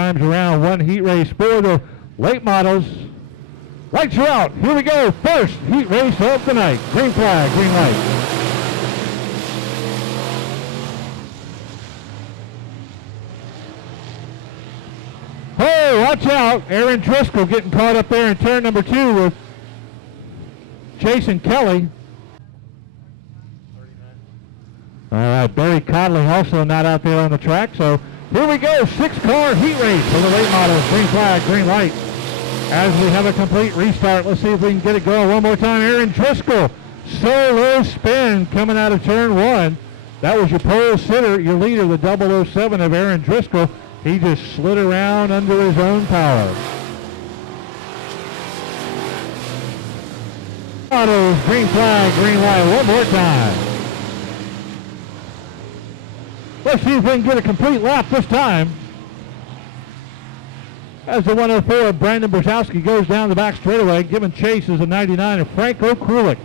times around, one heat race for the late models. Lights are out. Here we go. First heat race of the night. Green flag, green light. Oh, watch out. Aaron Driscoll getting caught up there in turn number 2 with Jason Kelly. All right, Barry Codling also not out there on the track. So here we go, 6-car heat race for the late models. Green flag, green light. As we have a complete restart, let's see if we can get it going one more time. Aaron Driscoll, solo spin coming out of turn 1. That was your pole sitter, your leader, the 007 of Aaron Driscoll. He just slid around under his own power. Autos, green flag, green light, one more time. Let's see if we can get a complete lap this time. As the 104, Brandon Brzezowski goes down the back straightaway, giving chase is a 99 of Franco Krulik.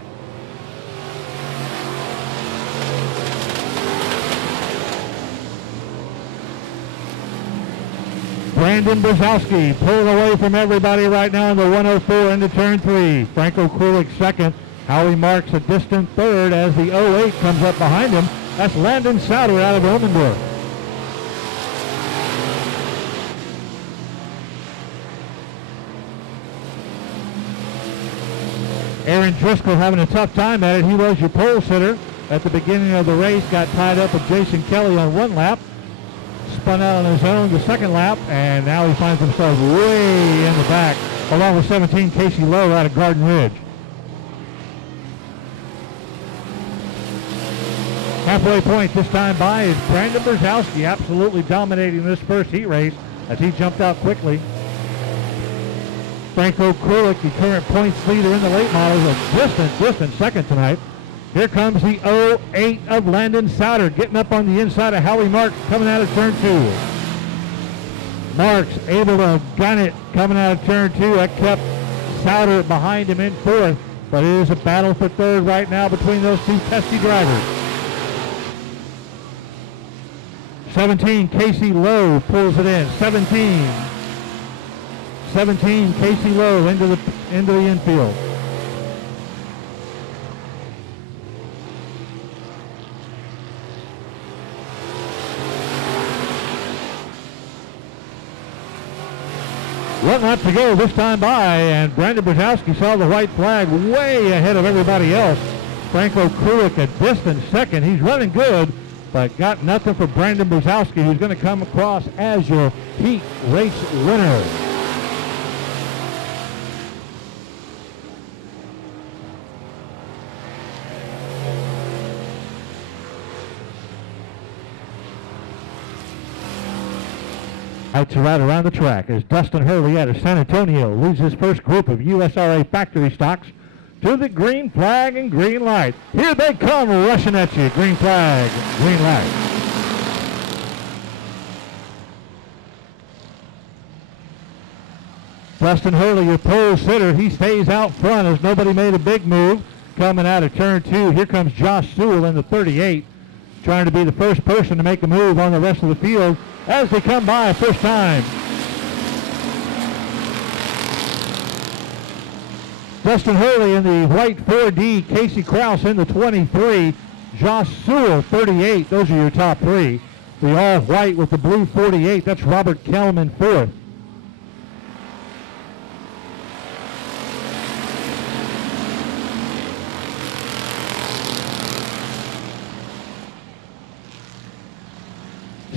Brandon Brzezowski pulling away from everybody right now in the 104 into turn 3. Franco Krulik second. Howie Marks a distant third as the 08 comes up behind him. That's Landon Souter out of Elmendorf. Aaron Driscoll having a tough time at it. He was your pole sitter at the beginning of the race. Got tied up with Jason Kelly on one lap. Spun out on his own the second lap, and now he finds himself way in the back, along with 17 Casey Lowe out of Garden Ridge. Halfway point this time by is Brandon Brzezowski, absolutely dominating this first heat race as he jumped out quickly. Franco Krulik, the current points leader in the late models, a distant second tonight. Here comes the 08 of Landon Souter, getting up on the inside of Howie Marks, coming out of turn 2. Marks able to gun it coming out of turn 2. That kept Souter behind him in fourth, but it is a battle for third right now between those two testy drivers. 17, Casey Lowe pulls it in. 17, Casey Lowe into the infield. One lap to go this time by, and Brandon Brzezowski saw the white flag way ahead of everybody else. Franco Krulik a distant second. He's running good, but got nothing for Brandon Brzezowski, who's going to come across as your heat race winner. Lights are out around the track as Dustin Hurley out of San Antonio leads his first group of USRA factory stocks to the green flag and green light. Here they come rushing at you. Green flag, green light. Dustin Hurley, your pole sitter, he stays out front as nobody made a big move. Coming out of turn 2, here comes Josh Sewell in the 38, trying to be the first person to make a move on the rest of the field as they come by first time. Dustin Hurley in the white 4D, Casey Krause in the 23, Josh Sewell 38. Those are your top three. The all white with the blue 48, that's Robert Kelm in fourth.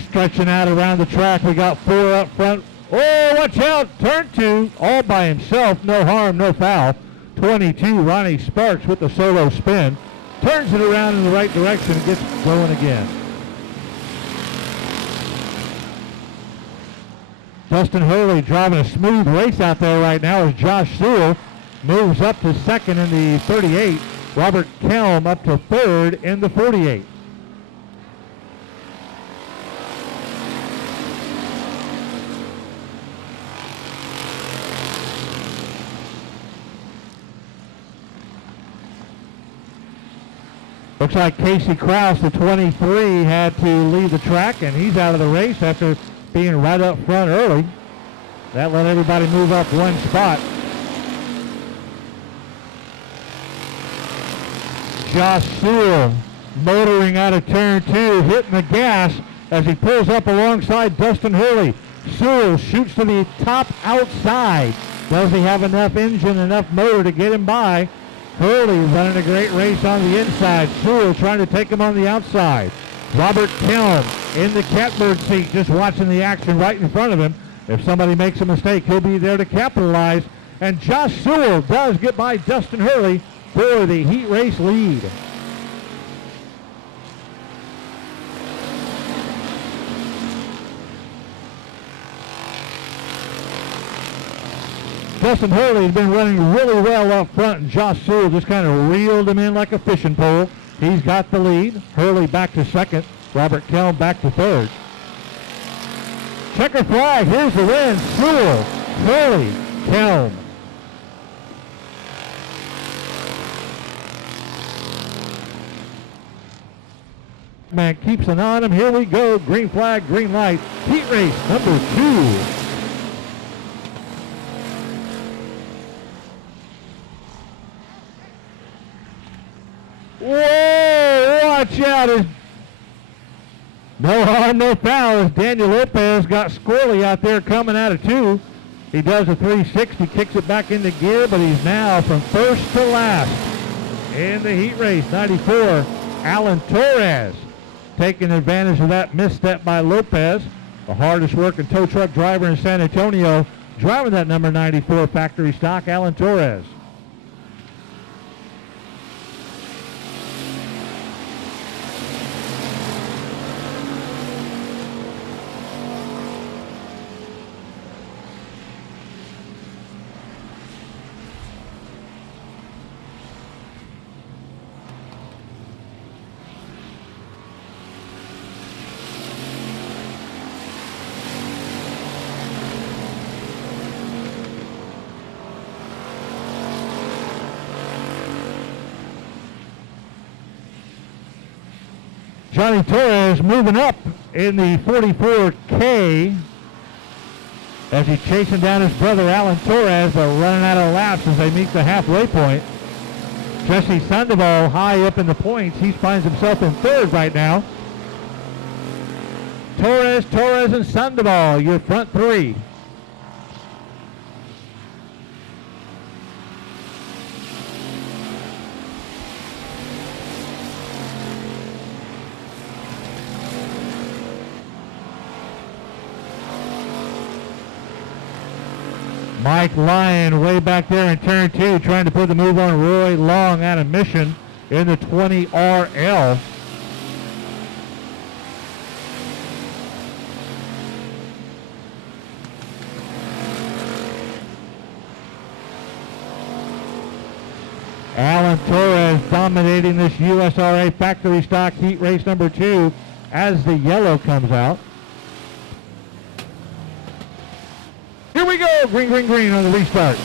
Stretching out around the track, we got 4 up front. Oh, watch out, turn 2, all by himself, no harm, no foul. 22, Ronnie Sparks with the solo spin. Turns it around in the right direction and gets going again. Dustin Hurley driving a smooth race out there right now as Josh Sewell moves up to second in the 38. Robert Kelm up to third in the 48. Looks like Casey Krause, the 23, had to leave the track, and he's out of the race after being right up front early. That let everybody move up one spot. Josh Sewell motoring out of turn 2, hitting the gas as he pulls up alongside Dustin Hurley. Sewell shoots to the top outside. Does he have enough engine, enough motor to get him by? Hurley running a great race on the inside. Sewell trying to take him on the outside. Robert Kelm in the catbird seat, just watching the action right in front of him. If somebody makes a mistake, he'll be there to capitalize. And Josh Sewell does get by Dustin Hurley for the heat race lead. Dustin Hurley has been running really well up front, and Josh Sewell just kind of reeled him in like a fishing pole. He's got the lead. Hurley back to second. Robert Kelm back to third. Checker flag. Here's the win. Sewell, Hurley, Kelm. Man keeps an eye on him. Here we go. Green flag, green light. Heat race number 2. Whoa, watch out. No harm, no foul as Daniel Lopez got squirrely out there coming out of 2. He does a 360, kicks it back into gear, but he's now from first to last in the heat race. 94, Alan Torres taking advantage of that misstep by Lopez, the hardest working tow truck driver in San Antonio, driving that number 94 factory stock, Alan Torres. Johnny Torres moving up in the 44K as he's chasing down his brother Alan Torres, but running out of laps as they meet the halfway point. Jesse Sandoval high up in the points. He finds himself in third right now. Torres, and Sandoval, your front three. Mike Lyon way back there in turn 2 trying to put the move on Roy Long out of Mission in the 20RL. Alan Torres dominating this USRA factory stock heat race number 2 as the yellow comes out. Here we go, green, green, green on the restart.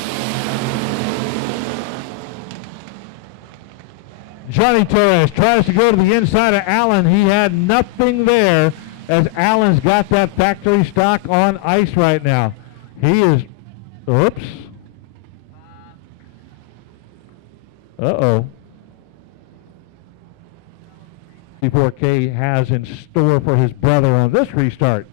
Johnny Torres tries to go to the inside of Allen. He had nothing there as Allen's got that factory stock on ice right now. He is, oops. Uh-oh. 54K has in store for his brother on this restart.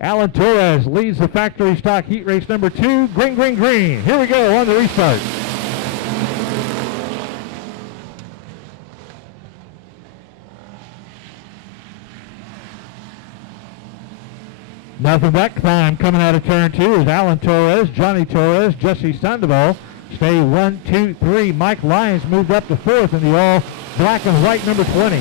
Alan Torres leads the factory stock heat race number 2. Green, green, green. Here we go on the restart. Nothing but climb coming out of turn 2 is Alan Torres, Johnny Torres, Jesse Sandoval. Stay 1, 2, 3. Mike Lyons moved up to 4th in the all black and white number 20.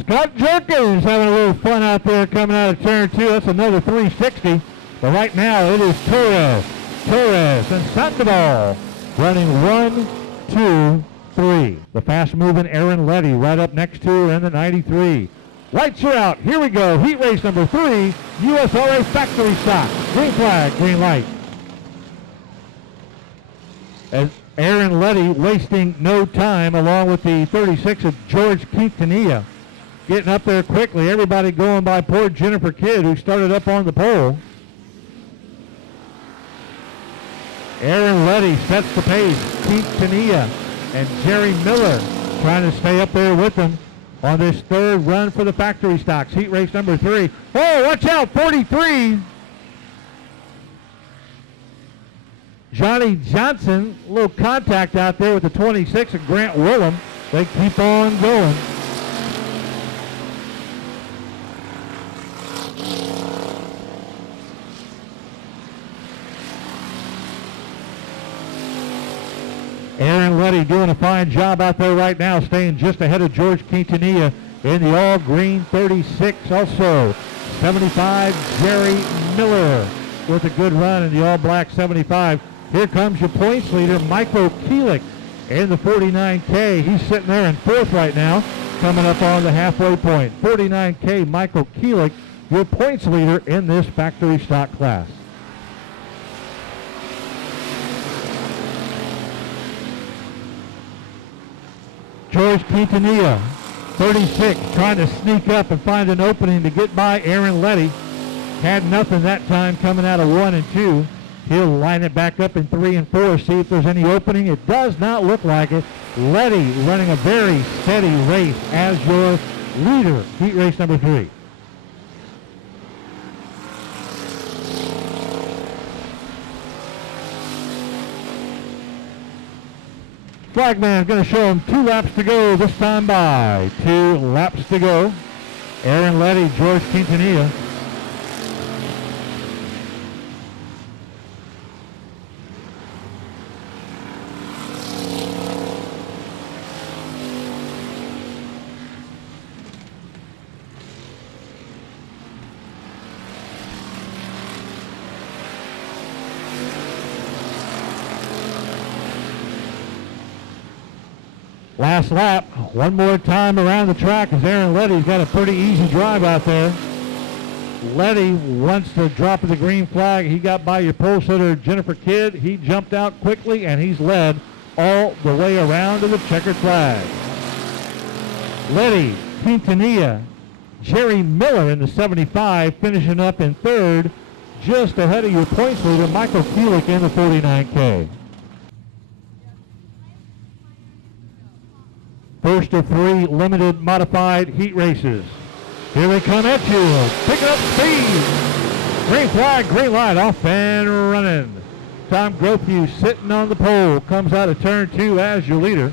Scott Jerkins having a little fun out there coming out of turn 2. That's another 360. But right now it is Torres, and Sandoval running 1, 2, 3. The fast-moving Aaron Letty right up next to her in the 93. Lights are out. Here we go. Heat race number 3, USRA factory stock. Green flag, green light. as Aaron Letty wasting no time, along with the 36 of George Quintanilla. Getting up there quickly. Everybody going by poor Jennifer Kidd, who started up on the pole. Aaron Letty sets the pace. Quintanilla and Jerry Miller trying to stay up there with them on this third run for the factory stocks. Heat race number 3. Oh, watch out, 43. Johnny Johnson, a little contact out there with the 26 of Grant Willem. They keep on going. Aaron Letty doing a fine job out there right now, staying just ahead of George Quintanilla in the all-green 36. Also, 75, Jerry Miller with a good run in the all-black 75. Here comes your points leader, Michael Keelik, in the 49K. He's sitting there in 4th right now, coming up on the halfway point. 49K, Michael Keelik, your points leader in this factory stock class. George Quintanilla, 36, trying to sneak up and find an opening to get by Aaron Letty. Had nothing that time coming out of 1 and 2. He'll line it back up in 3 and 4, see if there's any opening. It does not look like it. Letty running a very steady race as your leader, heat race number 3. Flagman going to show him 2 laps to go this time by. 2 laps to go. Aaron Letty, George Quintanilla. Last lap, one more time around the track as Aaron Letty's got a pretty easy drive out there. Letty, once the drop of the green flag, he got by your pole sitter Jennifer Kidd. He jumped out quickly and he's led all the way around to the checkered flag. Letty, Quintanilla, Jerry Miller in the 75, finishing up in 3rd, just ahead of your points leader, Michael Keelik in the 49K. First of 3 limited modified heat races. Here they come at you, picking up speed. Green flag, green light, off and running. Tom Gropius sitting on the pole, comes out of turn 2 as your leader.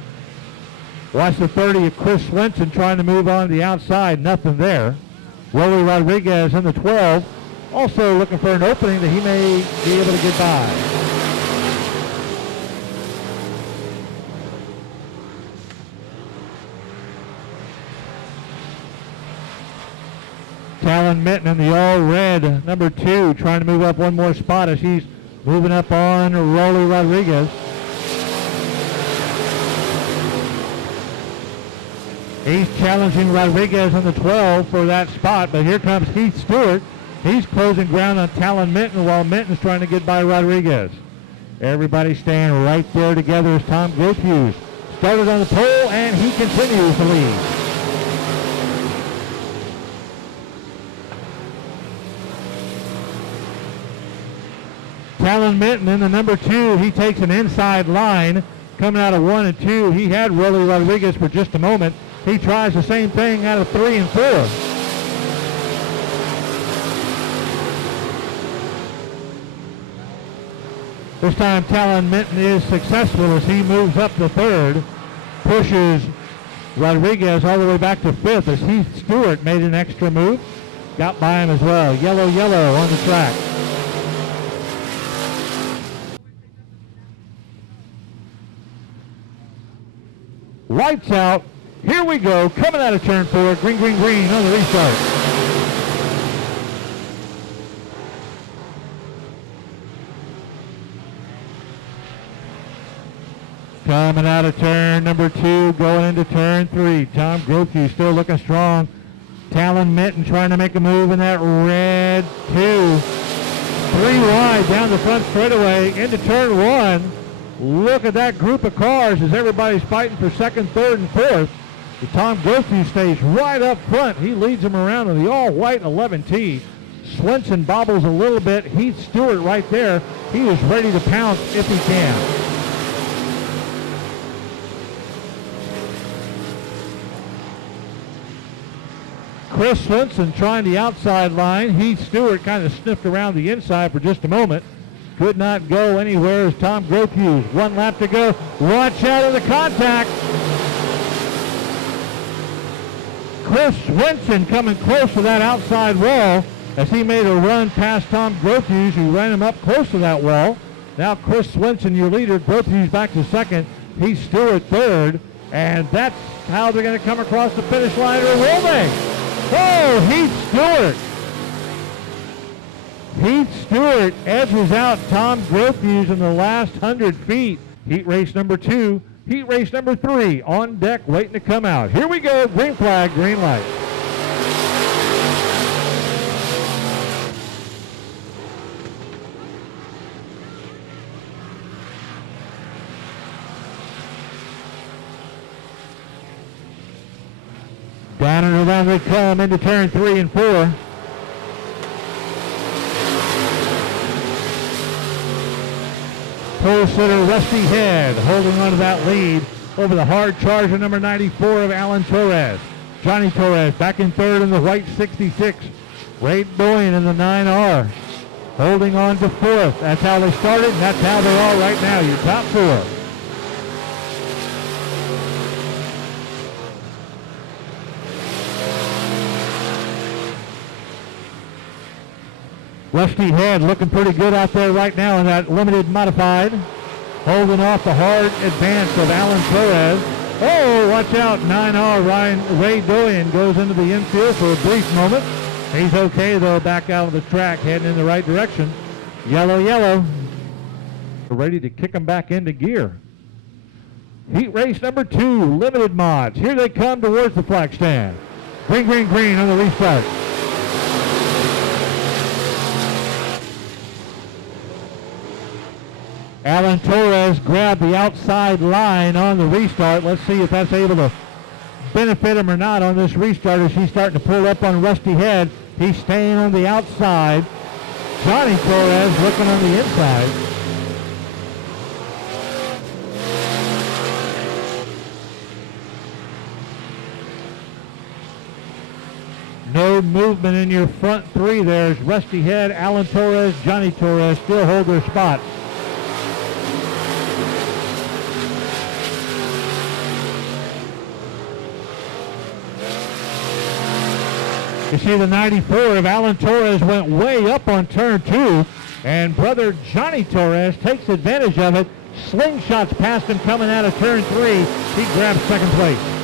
Watch the 30 of Chris Swenson trying to move on the outside, nothing there. Rolly Rodriguez in the 12, also looking for an opening that he may be able to get by. Talon Minton in the all-red, number 2, trying to move up one more spot as he's moving up on Rolly Rodriguez. He's challenging Rodriguez on the 12 for that spot, but here comes Heath Stewart. He's closing ground on Talon Minton while Minton's trying to get by Rodriguez. Everybody staying right there together as Tom Gropius started on the pole, and he continues to lead. Talon Minton in the number 2, he takes an inside line coming out of 1 and 2. He had Rolly Rodriguez for just a moment. He tries the same thing out of 3 and 4. This time Talon Minton is successful as he moves up to 3rd, pushes Rodriguez all the way back to 5th as Heath Stewart made an extra move, got by him as well. Yellow, yellow on the track. Lights out. Here we go. Coming out of turn 4. Green, green, green on the restart. Coming out of turn number 2, going into turn 3. Tom Gropius still looking strong. Talon Minton trying to make a move in that red 2. 3 wide down the front straightaway into turn 1. Look at that group of cars as everybody's fighting for second, third, and fourth. The Tom Grothew stays right up front. He leads them around in the all-white 11T. Swenson bobbles a little bit. Heath Stewart right there. He is ready to pounce if he can. Chris Swenson trying the outside line. Heath Stewart kind of sniffed around the inside for just a moment. Could not go anywhere as Tom Grothew. 1 lap to go. Watch out of the contact. Chris Swenson coming close to that outside wall as he made a run past Tom Grothew, who ran him up close to that wall. Now Chris Swenson, your leader. Grothew's back to second. Heath Stewart third. And that's how they're going to come across the finish line, or will they? Oh, Heath Stewart. Heath Stewart edges out Tom Grothew in the last 100 feet. Heat race number 2. Heat race number 3 on deck waiting to come out. Here we go. Green flag, green light. Down and around they come into turn 3 and 4. Pole sitter Rusty Head holding on to that lead over the hard charger number 94 of Alan Torres. Johnny Torres back in third in the white 66. Ray Boyne in the 9R holding on to fourth. That's how they started, and that's how they are right now, your top 4. Rusty Head looking pretty good out there right now in that limited modified. Holding off the hard advance of Alan Torres. Oh, watch out. 9R Ray Doyen goes into the infield for a brief moment. He's okay, though, back out of the track, heading in the right direction. Yellow, yellow. We're ready to kick them back into gear. Heat race number 2, limited mods. Here they come towards the flag stand. Green, green, green on the restart. Alan Torres grabbed the outside line on the restart. Let's see if that's able to benefit him or not on this restart as he's starting to pull up on Rusty Head. He's staying on the outside. Johnny Torres looking on the inside. No movement in your front 3 there as Rusty Head, Alan Torres, Johnny Torres still hold their spot. You see the 94 of Alan Torres went way up on turn 2, and brother Johnny Torres takes advantage of it. Slingshots past him coming out of turn 3. He grabs second place.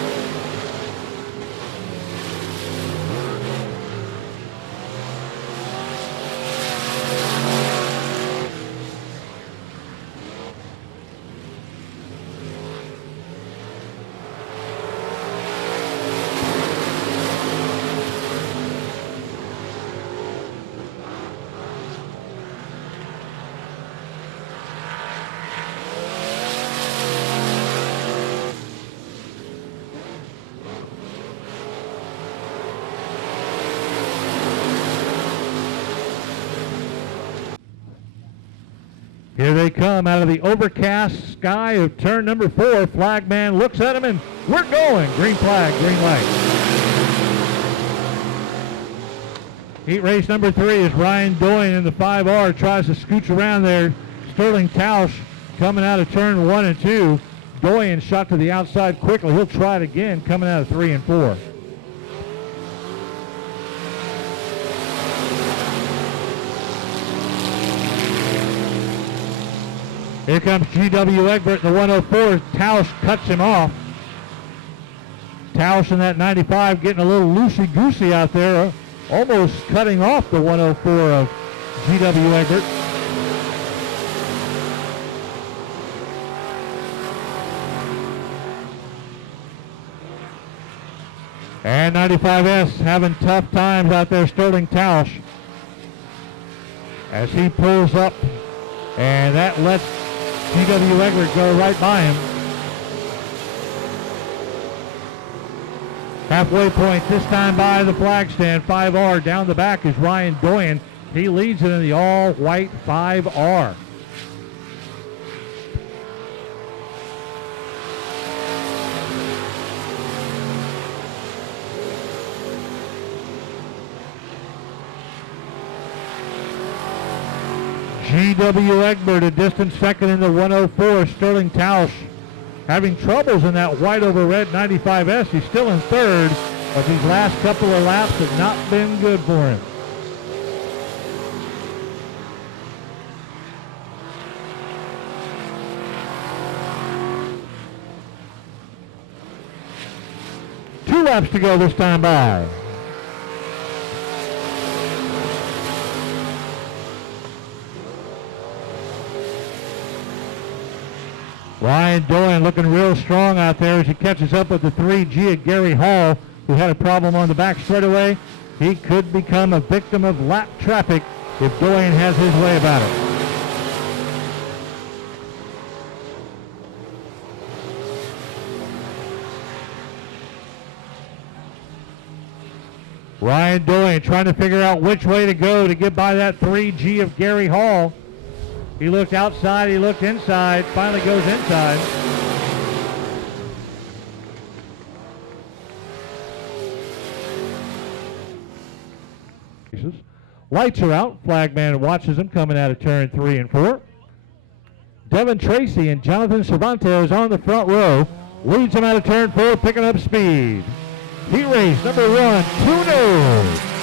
Here they come out of the overcast sky of turn number 4. Flagman looks at him and we're going. Green flag, green light. Heat race number 3 is Ryan Doyen in the 5R. Tries to scooch around there. Sterling Tausch coming out of turn 1 and 2. Doyen shot to the outside quickly. He'll try it again coming out of 3 and 4. Here comes G.W. Egbert in the 104. Tausch cuts him off. Tausch in that 95 getting a little loosey-goosey out there, almost cutting off the 104 of G.W. Egbert. And 95S having tough times out there, Sterling Tausch, as he pulls up, and that lets G.W. Egbert go right by him. Halfway point this time by the flag stand. 5R down the back is Ryan Doyen. He leads it in the all-white 5R. G.W. Egbert a distant second in the 104. Sterling Tausch having troubles in that white over red 95S. He's still in third, but these last couple of laps have not been good for him. Two laps to go this time by. Ryan Doyen looking real strong out there as he catches up with the 3G at Gary Hall, who had a problem on the back straightaway. He could become a victim of lap traffic if Doyen has his way about it. Ryan Doyen trying to figure out which way to go to get by that 3G of Gary Hall. He looked outside, he looked inside, finally goes inside. Lights are out. Flagman watches him coming out of turn 3 and 4. Devin Tracy and Jonathan Cervantes on the front row. Leads him out of turn 4, picking up speed. Heat race number 1, 2-0.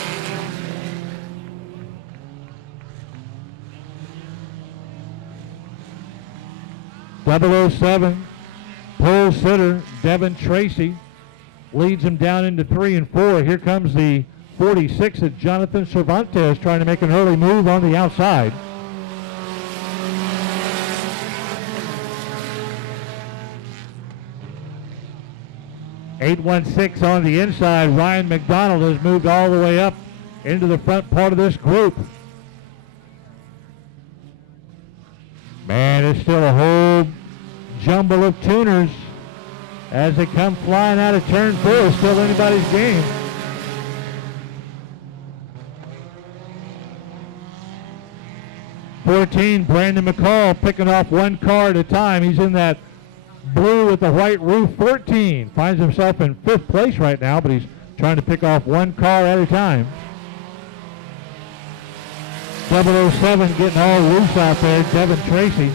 007, pole sitter, Devin Tracy, leads him down into 3 and 4. Here comes the 46 of Jonathan Cervantes trying to make an early move on the outside. .816 on the inside. Ryan McDonald has moved all the way up into the front part of this group. Man, it's still a whole jumble of tuners as they come flying out of turn 4. It's still anybody's game. .14, Brandon McCall picking off one car at a time. He's in that blue with the white roof. 14 finds himself in 5th place right now, but he's trying to pick off one car at a time. 007 getting all loose out there, Devin Tracy.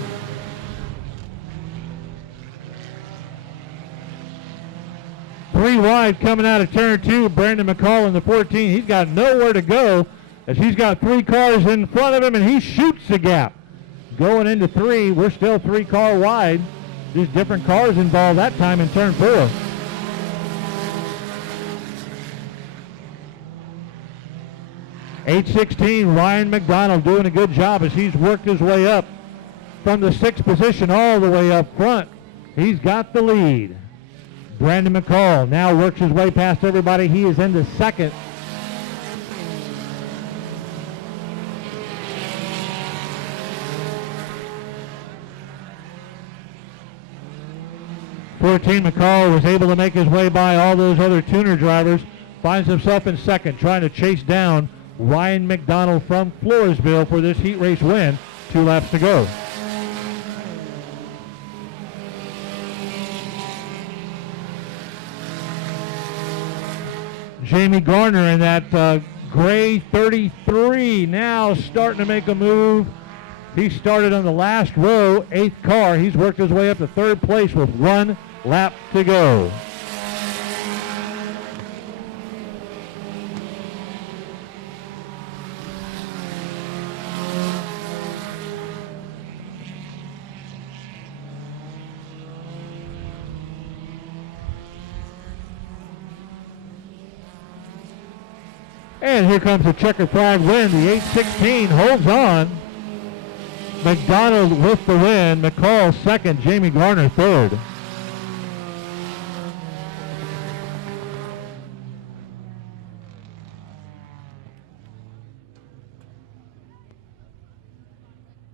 Three wide coming out of turn 2, Brandon McCall in the 14. He's got nowhere to go as he's got 3 cars in front of him and he shoots the gap. Going into 3, we're still 3 car wide. There's different cars involved that time in turn 4. .816, Ryan McDonald doing a good job as he's worked his way up from the 6th position all the way up front. He's got the lead. Brandon McCall now works his way past everybody. He is into 2nd. McCall was able to make his way by all those other tuner drivers. Finds himself in 2nd, trying to chase down Ryan McDonald from Floresville for this heat race win. 2 laps to go. Jamie Garner in that gray 33 now starting to make a move. He started on the last row, 8th car. He's worked his way up to 3rd place with 1 lap to go. And here comes the checker flag win. The 816 holds on. McDonald with the win. McCall 2nd. Jamie Garner 3rd.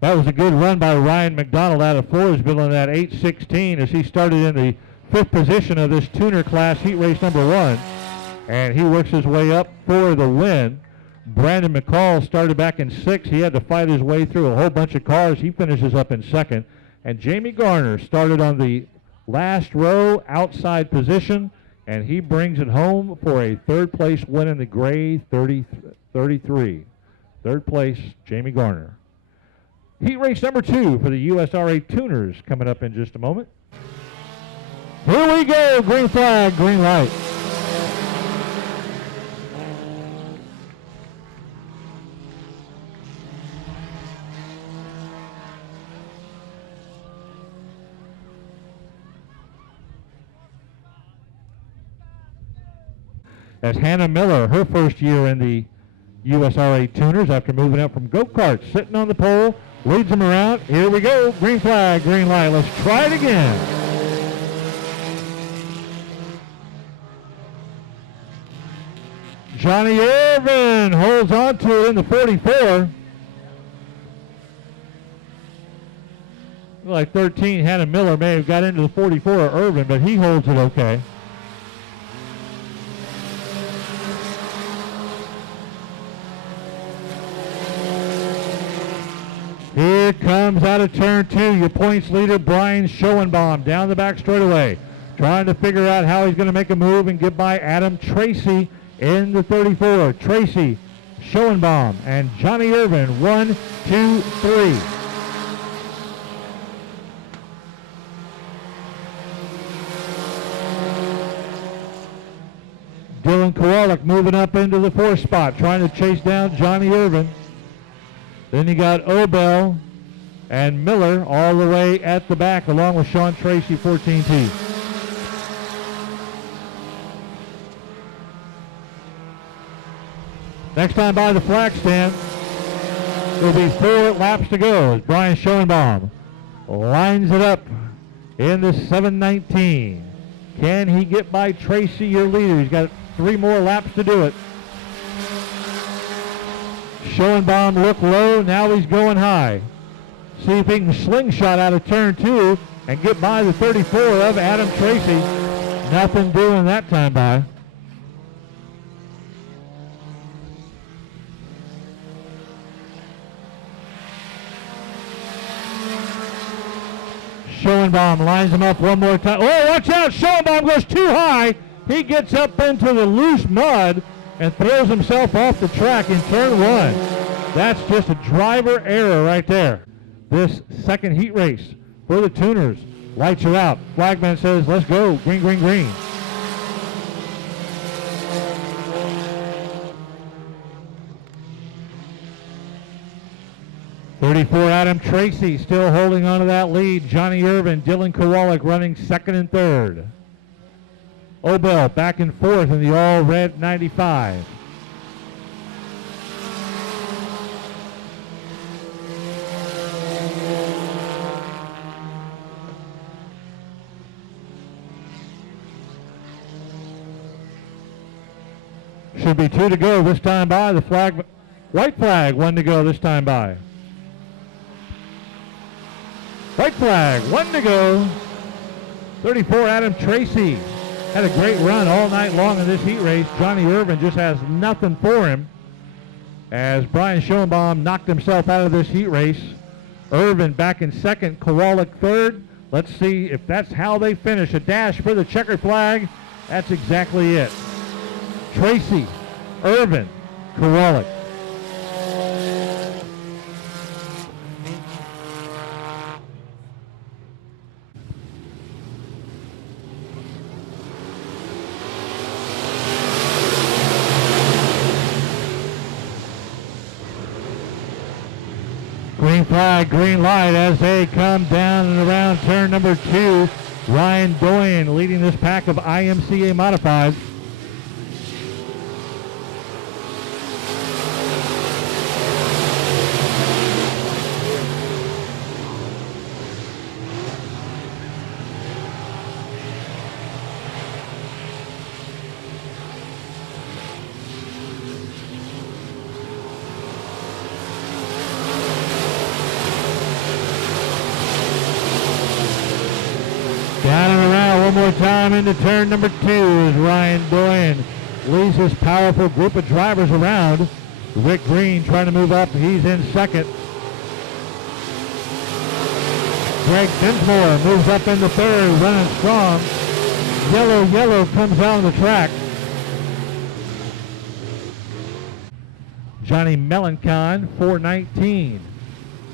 That that was a good run by Ryan McDonald out of Floresville in that 8:16 as he started in the 5th position of this tuner class heat race number 1. And he works his way up for the win. Brandon McCall started back in 6th. He had to fight his way through a whole bunch of cars. He finishes up in 2nd. And Jamie Garner started on the last row outside position, and he brings it home for a 3rd place win in the gray 33. 3rd place, Jamie Garner. Heat race number 2 for the USRA Tuners coming up in just a moment. Here we go, green flag, green light. As Hannah Miller, her first year in the USRA Tuners after moving up from go-karts, sitting on the pole, leads them around. Here we go, green flag, green light. Let's try it again. Johnny Irvin holds on to it in the 44. Like 13, Hannah Miller may have got into the 44 of Irvin, but he holds it okay. Here comes out of turn 2, your points leader, Brian Schoenbaum, down the back straightaway, trying to figure out how he's going to make a move and get by Adam Tracy in the 34. Tracy, Schoenbaum, and Johnny Irvin, 1, 2, 3. Dylan Kowalik moving up into the 4th spot, trying to chase down Johnny Irvin. Then you got Obel and Miller all the way at the back, along with Sean Tracy, 14T. Next time by the flag stand, there'll be 4 laps to go as Brian Schoenbaum lines it up in the 7:19. Can he get by Tracy, your leader? He's got 3 more laps to do it. Schoenbaum looked low, now he's going high. See if he can slingshot out of turn 2 and get by the 34 of Adam Tracy. Nothing doing that time by. Schoenbaum lines him up one more time. Oh, watch out, Schoenbaum goes too high. He gets up into the loose mud and throws himself off the track in turn 1. That's just a driver error right there. This second heat race for the Tuners. Lights are out. Flagman says, let's go. Green, green, green. .34 Adam Tracy still holding on to that lead. Johnny Irvin, Dylan Kowalik running 2nd and 3rd. Obel back and forth in the all-red 95. Should be 2 to go this time by. The flag, white flag, 1 to go this time by. White flag, 1 to go. 34 Adam Tracy had a great run all night long in this heat race. Johnny Irvin just has nothing for him as Brian Schoenbaum knocked himself out of this heat race. Irvin back in 2nd, Kowalik 3rd. Let's see if that's how they finish. A dash for the checkered flag. That's exactly it. Tracy, Irvin, Kowalik. Green flag, green light as they come down and around turn number 2. Ryan Doyen leading this pack of IMCA modifieds. more time into turn number 2 as Ryan Doyen leads this powerful group of drivers around. Rick Green trying to move up. He's in second. Greg Dinsmore moves up into third, running strong. Yellow comes out on the track. Johnny Melancon, 419.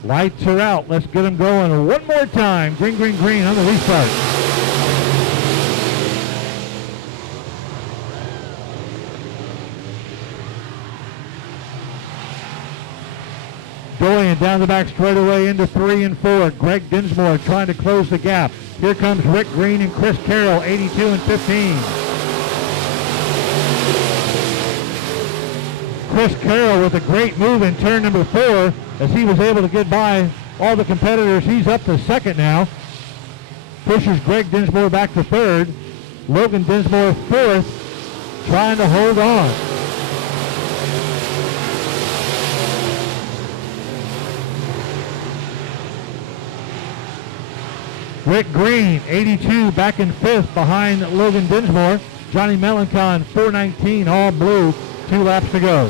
Lights are out. Let's get them going one more time. Green on the restart. Doyen down the back straightaway into 3 and 4. Greg Dinsmore trying to close the gap. Here comes Rick Green and Chris Carroll, 82 and 15. Chris Carroll with a great move in turn number 4 as he was able to get by all the competitors. He's up to second now. Pushes Greg Dinsmore back to third. Logan Dinsmore fourth, trying to hold on. Rick Green, 82, back in 5th behind Logan Dinsmore. Johnny Melancon, 419, all blue, 2 laps to go.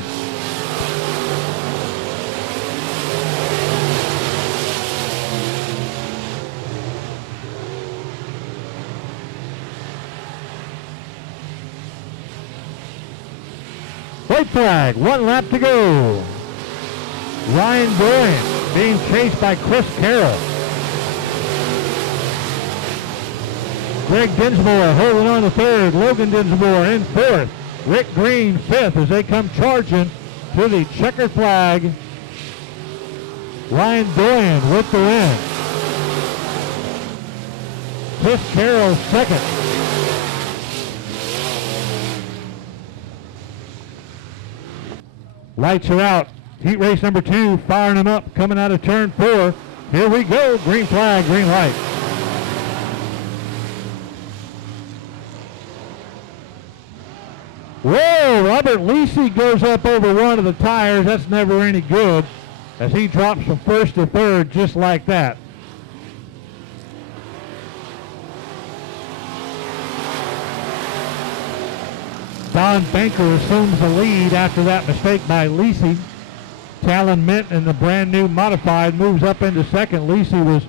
White flag, 1 lap to go. Ryan Doyen being chased by Chris Carroll. Greg Dinsmore holding on to third. Logan Dinsmore in 4th. Rick Green 5th as they come charging to the checkered flag. Ryan Doyen with the win. Chris Carroll second. Lights are out. Heat race number 2, firing them up, coming out of turn 4. Here we go. Green flag, green light. Whoa, Robert Lisi goes up over one of the tires. That's never any good as he drops from 1st to 3rd just like that. Don Banker assumes the lead after that mistake by Lisi. Talon Mint in the brand new modified moves up into second. Lisi was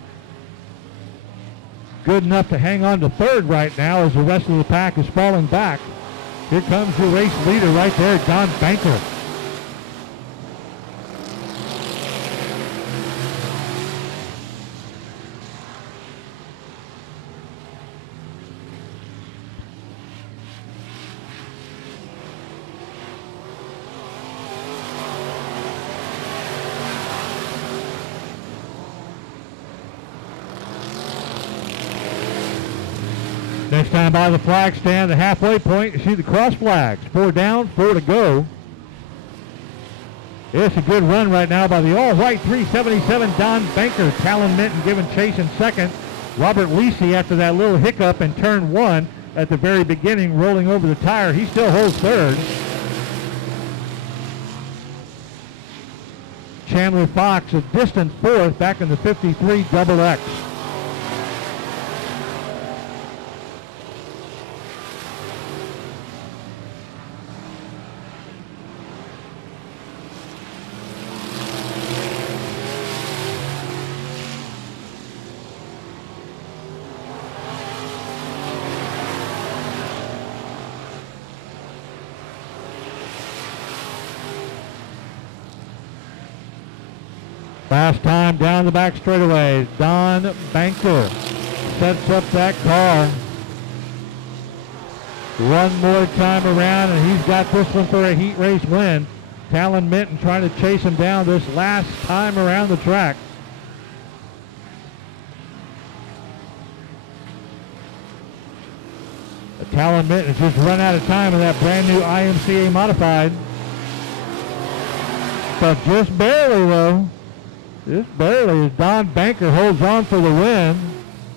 good enough to hang on to 3rd right now as the rest of the pack is falling back. Here comes your race leader right there, Don Banker. Next time by the flag stand, the halfway point, you see the cross flags. 4 down, 4 to go. It's a good run right now by the all-white 377 Don Banker. Talon Minton giving chase in second. Robert Lisi, after that little hiccup in turn 1 at the very beginning, rolling over the tire, he still holds 3rd. Chandler Fox, a distant 4th, back in the 53 XX. Last time down the back straightaway, Don Banker sets up that car. One more time around, and he's got this one for a heat race win. Talon Minton trying to chase him down this last time around the track. Talon Minton has just run out of time in that brand new IMCA modified. But just barely though. Just barely as Don Banker holds on for the win.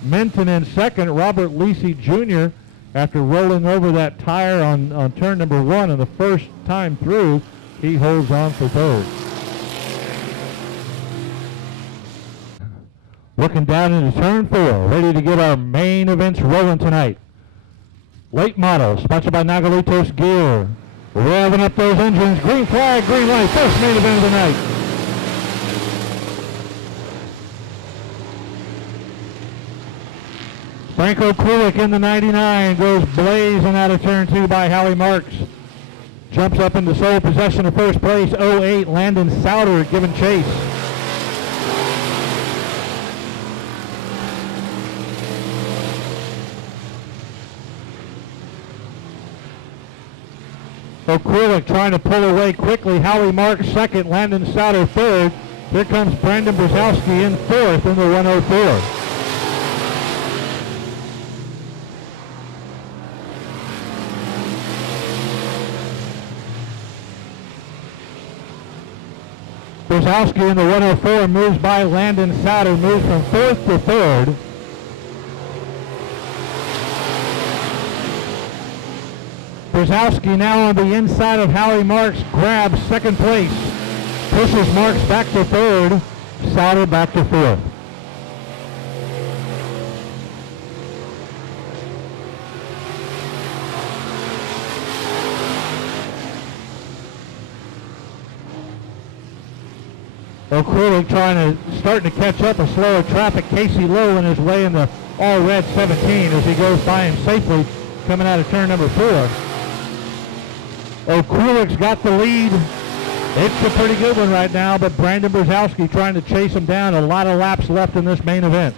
Minton in second. Robert Lisi Jr. after rolling over that tire on turn number 1 and the first time through, he holds on for 3rd. Looking down into turn 4, ready to get our main events rolling tonight. late model, sponsored by Nagalitos Gear. Revving up those engines. Green flag, green light. First main event of the night. Franco Kulik in the 99 goes blazing out of turn 2 by Howie Marks. Jumps up into sole possession of first place. 08 Landon Souter giving chase. Kulik trying to pull away quickly. Howie Marks second, Landon Souter third. Here comes Brandon Brzezowski in fourth in the 104. Brzezowski in the 104 moves by Landon Souter, moves from fourth to third. Brzezowski now on the inside of Howie Marks, grabs second place, pushes Marks back to third, Souter back to fourth. Kulik starting to catch up a slower traffic. Casey Lowe in his way in the all-red 17 as he goes by him safely coming out of turn number 4. Kulik's got the lead. It's a pretty good one right now, but Brandon Brzezowski trying to chase him down. A lot of laps left in this main event.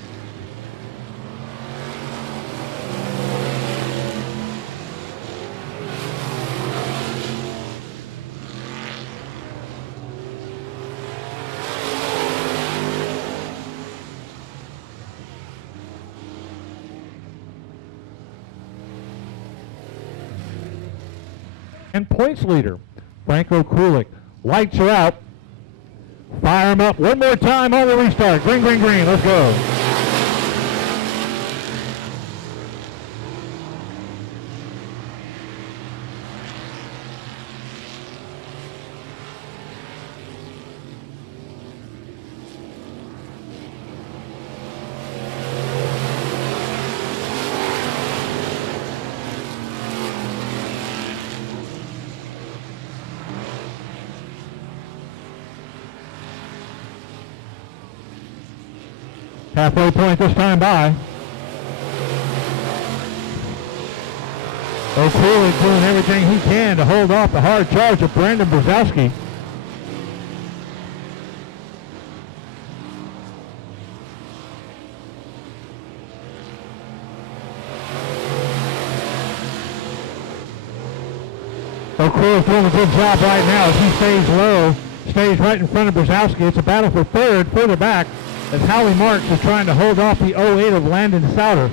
And points leader, Franco Kulik. Lights are out. Fire him up one more time on the restart. Green, green, green. Let's go. Halfway point this time by. Kulik doing everything he can to hold off the hard charge of Brandon Brzezowski. Kulik doing a good job right now as he stays low, stays right in front of Brzezowski. It's a battle for third, further back, as Howie Marks is trying to hold off the 08 of Landon Souter.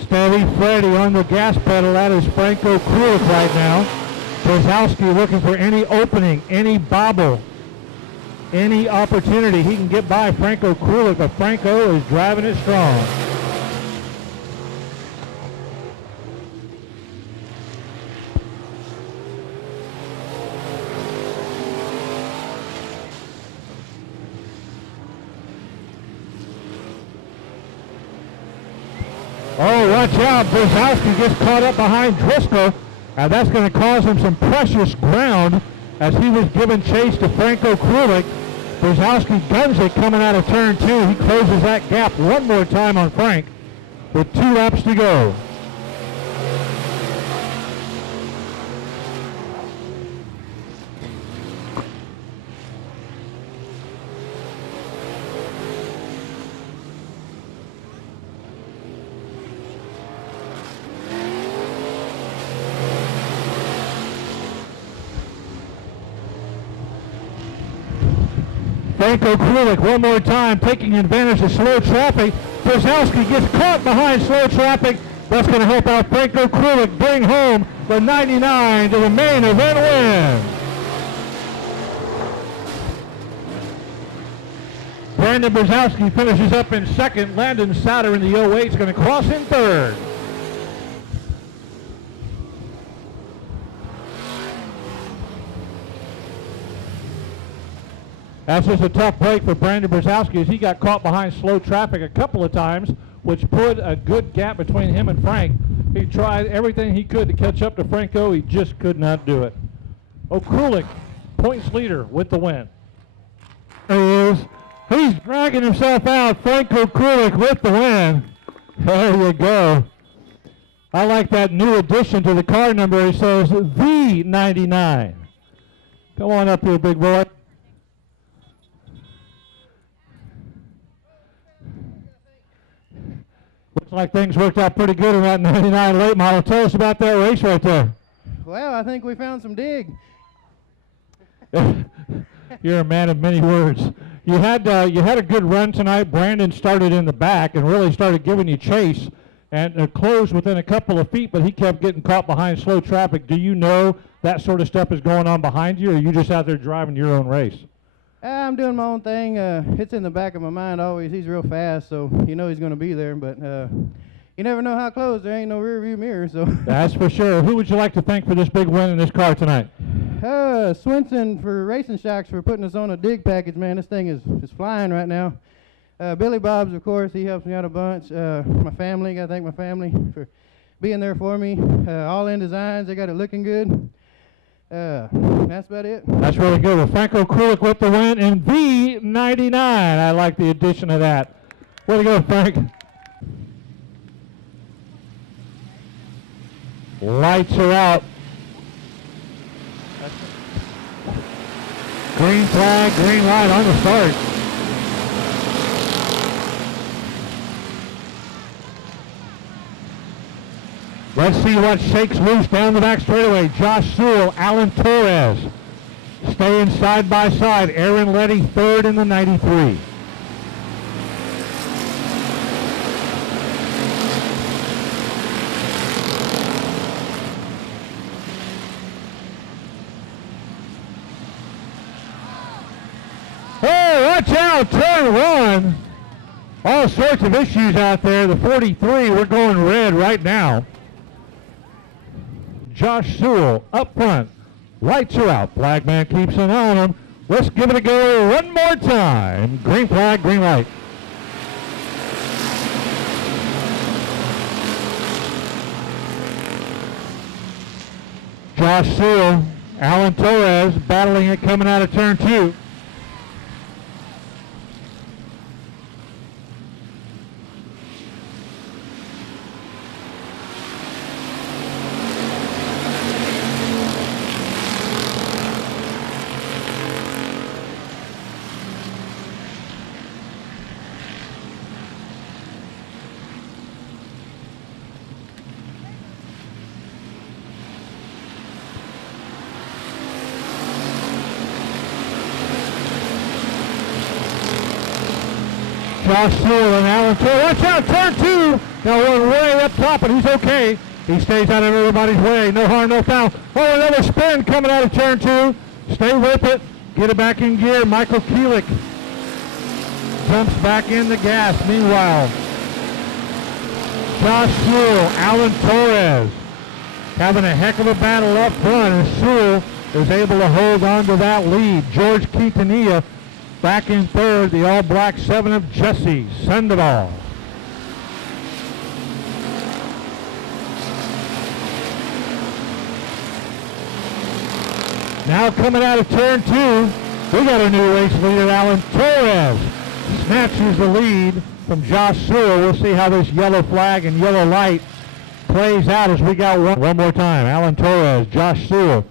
Steady Freddy on the gas pedal. That is Franco Kulik right now. Brzezowski looking for any opening, any bobble, any opportunity he can get by Franco Kulik, but Franco is driving it strong. Oh, watch out. Brzezowski gets caught up behind Driscoll, and that's going to cause him some precious ground as he was giving chase to Franco Kulik. Brzezowski guns it coming out of turn 2. He closes that gap one more time on Frank with 2 laps to go. Franco Kulik one more time taking advantage of slow traffic. Brzezowski gets caught behind slow traffic. That's going to help out Franco Kulik bring home the 99 to the main event win. Brandon Brzezowski finishes up in second. Landon Souter in the 08 is going to cross in third. That's just a tough break for Brandon Brzezowski as he got caught behind slow traffic a couple of times, which put a good gap between him and Frank. He tried everything he could to catch up to Franco. He just could not do it. Okulik, points leader with the win. There he is. He's dragging himself out. Franco Okulik with the win. There you go. I like that new addition to the car number. It says V99. Come on up here, big boy. Looks like things worked out pretty good in that 99 late model. Tell us about that race right there. Well, I think we found some dig. You're a man of many words. You had a good run tonight. Brandon started in the back and really started giving you chase and closed within a couple of feet, but he kept getting caught behind slow traffic. Do you know that sort of stuff is going on behind you, or are you just out there driving your own race? I'm doing my own thing. It's in the back of my mind always. He's real fast, so you know he's going to be there, but you never know how close. There ain't no rear view mirror, so. That's for sure. Who would you like to thank for this big win in this car tonight? Swinson for Racing Shocks for putting us on a dig package, man. This thing is flying right now. Billy Bob's, of course, he helps me out a bunch. My family, got to thank my family for being there for me. All In Designs, they got it looking good. That's about it. That's really good. Well, Franco Okulik with the win in V99. I like the addition of that. Way to go, Frank. Lights are out. Green flag, green light on the start. Let's see what shakes loose down the back straightaway. Josh Sewell, Alan Torres staying side by side. Aaron Letty third in the 93. Oh, watch out, turn one. All sorts of issues out there. The 43, we're going red right now. Josh Sewell up front. Lights are out. Flag man keeps an eye on him. Let's give it a go one more time. Green flag, green light. Josh Sewell, Alan Torres battling it coming out of turn 2. Josh Sewell and Alan Torres. Watch out, turn 2. Now we're way up top, and he's okay. He stays out of everybody's way. No harm, no foul. Oh, another spin coming out of turn 2. Stay with it. Get it back in gear. Michael Keelik jumps back in the gas. Meanwhile, Josh Sewell, Alan Torres having a heck of a battle up front, and Sewell is able to hold on to that lead. George Quintanilla back in third, the all-black 7 of Jesse Sandoval. Now coming out of turn 2, we got a new race leader, Alan Torres. Snatches the lead from Josh Sewell. We'll see how this yellow flag and yellow light plays out as we got one more time. Alan Torres, Josh Sewell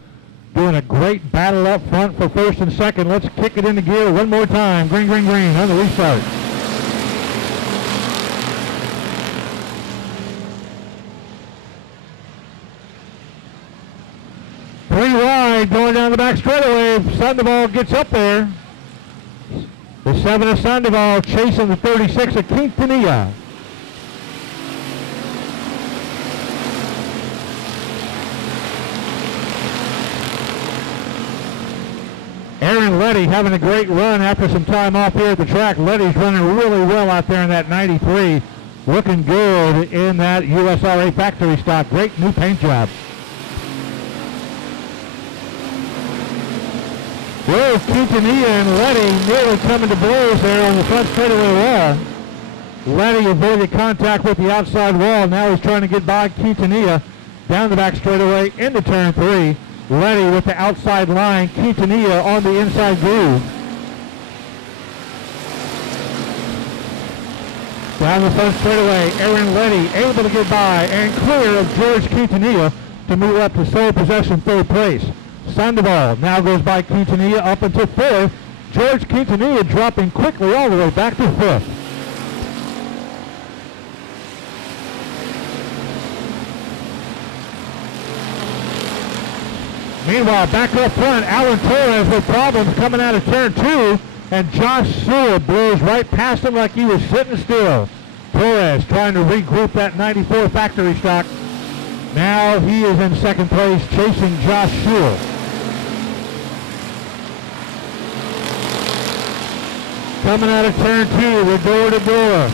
doing a great battle up front for first and second. Let's kick it into gear one more time. Green, green, green on the restart. Three wide going down the back straightaway. Sandoval gets up there. The 7 of Sandoval chasing the 36 of Quintanilla. Aaron Letty having a great run after some time off here at the track. Letty's running really well out there in that 93. Looking good in that USRA factory stock. Great new paint job. Whoa, Quintanilla and Letty nearly coming to blows there on the front straightaway wall. Letty avoided contact with the outside wall. Now he's trying to get by Quintanilla down the back straightaway into turn 3. Letty with the outside line. Quintanilla on the inside groove. Down the front straightaway, Aaron Letty able to get by and clear of George Quintanilla to move up to sole possession third place. Sandoval now goes by Quintanilla up into fourth. George Quintanilla dropping quickly all the way back to fifth. Meanwhile, back up front, Alan Torres with problems coming out of turn 2, and Josh Sewell blows right past him like he was sitting still. Torres trying to regroup that 94 factory stock. Now he is in second place chasing Josh Sewell. Coming out of turn 2, we're door to door.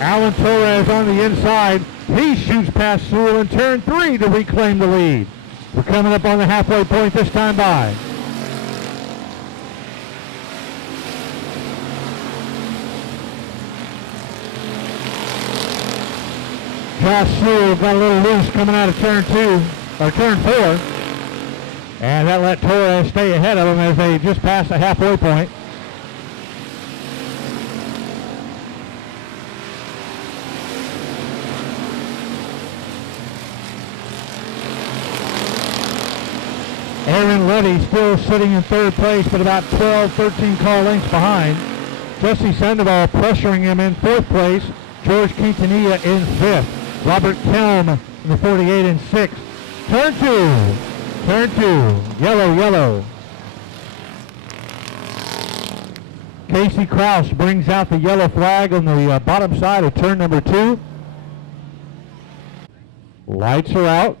Alan Torres on the inside. He shoots past Sewell in turn 3 to reclaim the lead. We're coming up on the halfway point this time by. Josh Sewell got a little loose coming out of turn 2, or turn 4. And that let Torres stay ahead of him as they just passed the halfway point. Aaron Letty still sitting in third place, but about 12, 13 car lengths behind. Jesse Sandoval pressuring him in fourth place. George Quintanilla in fifth. Robert Kelm in the 48 in sixth. Turn 2. Yellow, yellow. Casey Kraus brings out the yellow flag on the bottom side of turn number 2. Lights are out.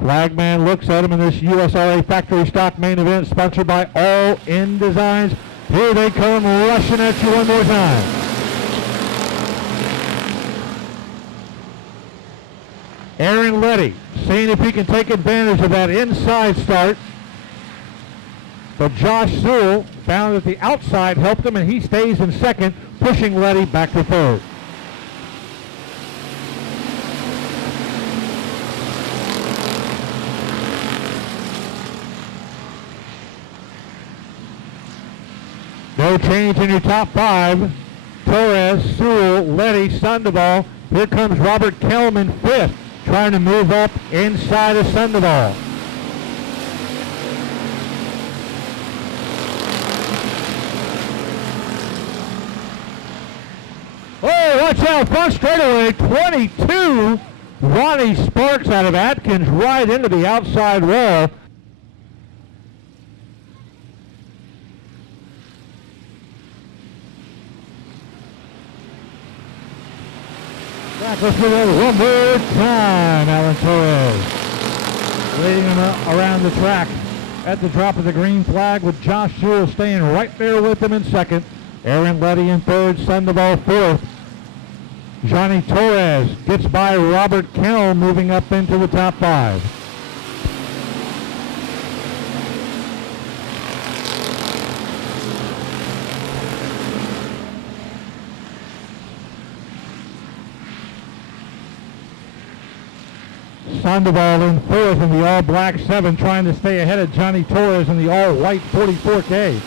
Flagman looks at him in this USRA factory stock main event sponsored by All In Designs. Here they come rushing at you one more time. Aaron Letty seeing if he can take advantage of that inside start. But Josh Sewell found that the outside helped him and he stays in second, pushing Letty back to third. No change in your top 5. Torres, Sewell, Letty, Sandoval. Here comes Robert Kelm in fifth, trying to move up inside of Sandoval. Oh, watch out, front straightaway, 22. Ronnie Sparks out of Atkins right into the outside wall. Let's do that one more time, Alan Torres. Leading him around the track at the drop of the green flag with Josh Sewell staying right there with him in second. Aaron Letty in third, Sandoval fourth. Johnny Torres gets by Robert Kelm moving up into the top 5. Sandoval in fourth in the all-black 7, trying to stay ahead of Johnny Torres in the all-white 44K.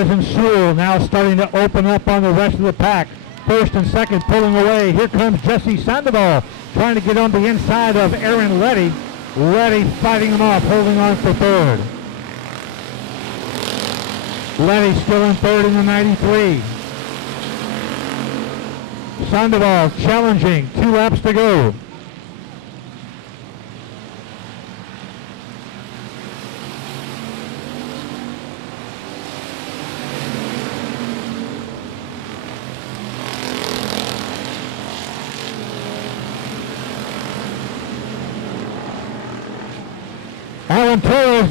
And Sewell now starting to open up on the rest of the pack. First and second pulling away. Here comes Jesse Sandoval trying to get on the inside of Aaron Letty. Letty fighting him off, holding on for third. Letty still in third in the 93. Sandoval challenging, 2 laps to go.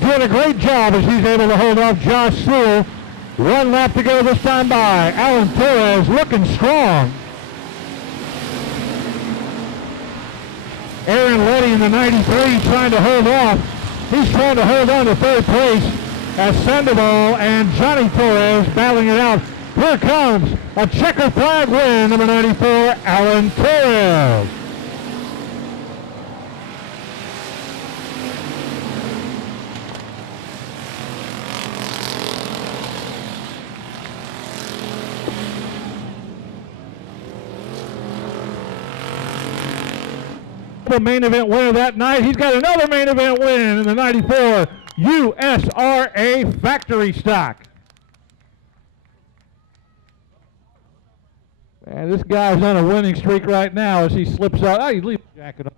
doing a great job as he's able to hold off Josh Sewell. 1 lap to go this time by. Alan Torres looking strong. Aaron Letty in the 93 trying to hold off. He's trying to hold on to 3rd place as Sandoval and Johnny Torres battling it out. Here comes a checker flag win, number 94, Alan Torres. The main event winner that night. He's got another main event win in the 94 USRA factory stock. And this guy's on a winning streak right now as he slips out. Oh, you leave the jacket on.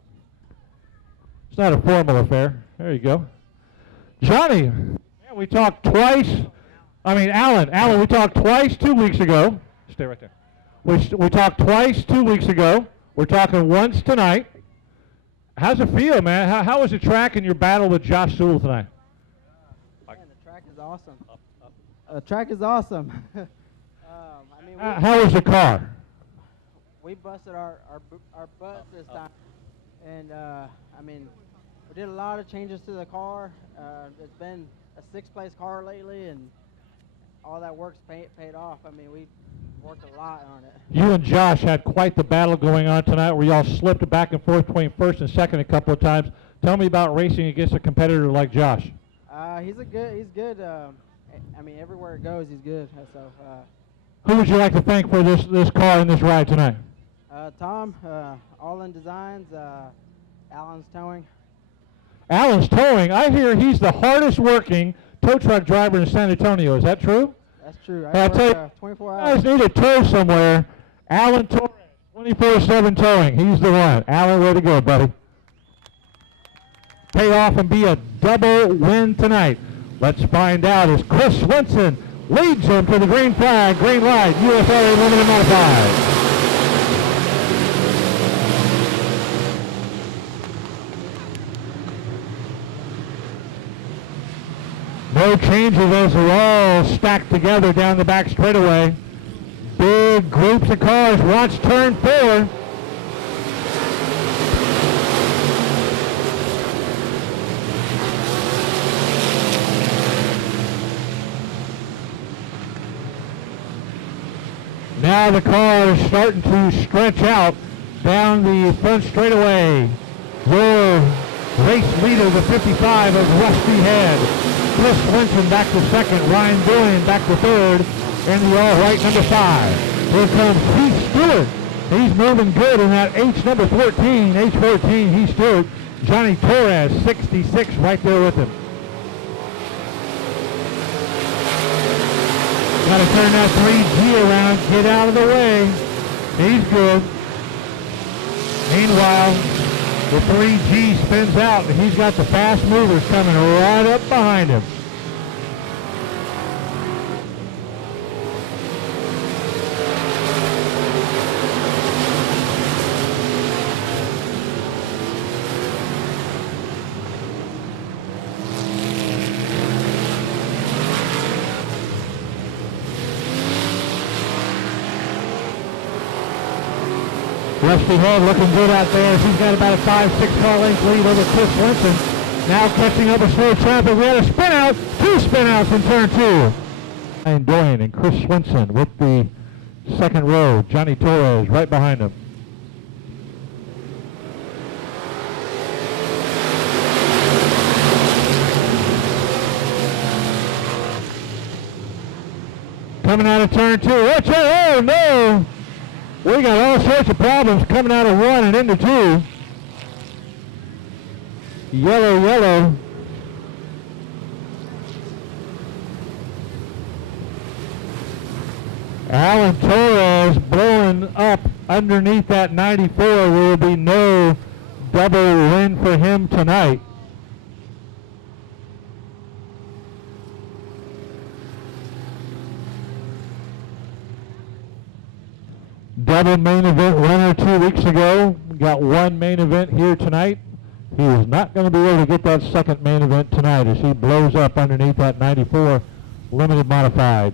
It's not a formal affair. There you go. Johnny, yeah, we talked twice. I mean, Alan, we talked twice 2 weeks ago. Stay right there. We talked twice 2 weeks ago. We're talking once tonight. How's it feel, man? How was the track in your battle with Josh Sewell tonight? Man, the track is awesome. The track is awesome. I mean, how was the car? We busted our butts this time, and I mean, we did a lot of changes to the car. It's been a 6th-place car lately, and all that work's paid off. I mean, we worked a lot on it. You and Josh had quite the battle going on tonight where y'all slipped back and forth between 1st and 2nd a couple of times. Tell me about racing against a competitor like Josh. He's good. I mean, everywhere it goes, he's good. So. Who would you like to thank for this car and this ride tonight? Tom, All In Designs, Alan's Towing. Alan's Towing. I hear he's the hardest working tow truck driver in San Antonio. Is that true? That's true. I tell you, 24 you hours. guys need a tow somewhere. Alan Torres, 24/7 Towing. He's the one. Alan, way to go, buddy. Pay off and be a double win tonight. Let's find out as Chris Swenson leads him to the green flag, green light, USRA Limited Modified. No changes as they're all stacked together down the back straightaway. Big groups of cars. Watch turn 4. Now the car is starting to stretch out down the front straightaway. Your race leader, the 55 of Rusty Head. Chris Swenson back to 2nd, Ryan Doyen back to 3rd, and the all-white number 5. Here comes Heath Stewart. He's moving good in that H number 14, H14, Heath Stewart. Johnny Torres, 66, right there with him. Got to turn that 3G around, get out of the way. He's good. Meanwhile, the 3G spins out, and he's got the fast movers coming right up behind him. Rusty Head looking good out there. He's got about a 5-6 car length lead over Chris Swenson. Now catching up with slow traffic. We had a spin out, 2 spin outs in turn 2. Ryan Doyen and Chris Swenson with the 2nd row. Johnny Torres right behind him. Coming out of turn 2. Watch out! Oh no! We got all sorts of problems coming out of 1 and into 2. Yellow. Alan Torres blowing up underneath that 94. There will be no double win for him tonight. Double main event winner 2 weeks ago. We got 1 main event here tonight. he is not going to be able to get that second main event tonight as he blows up underneath that 94 limited modified.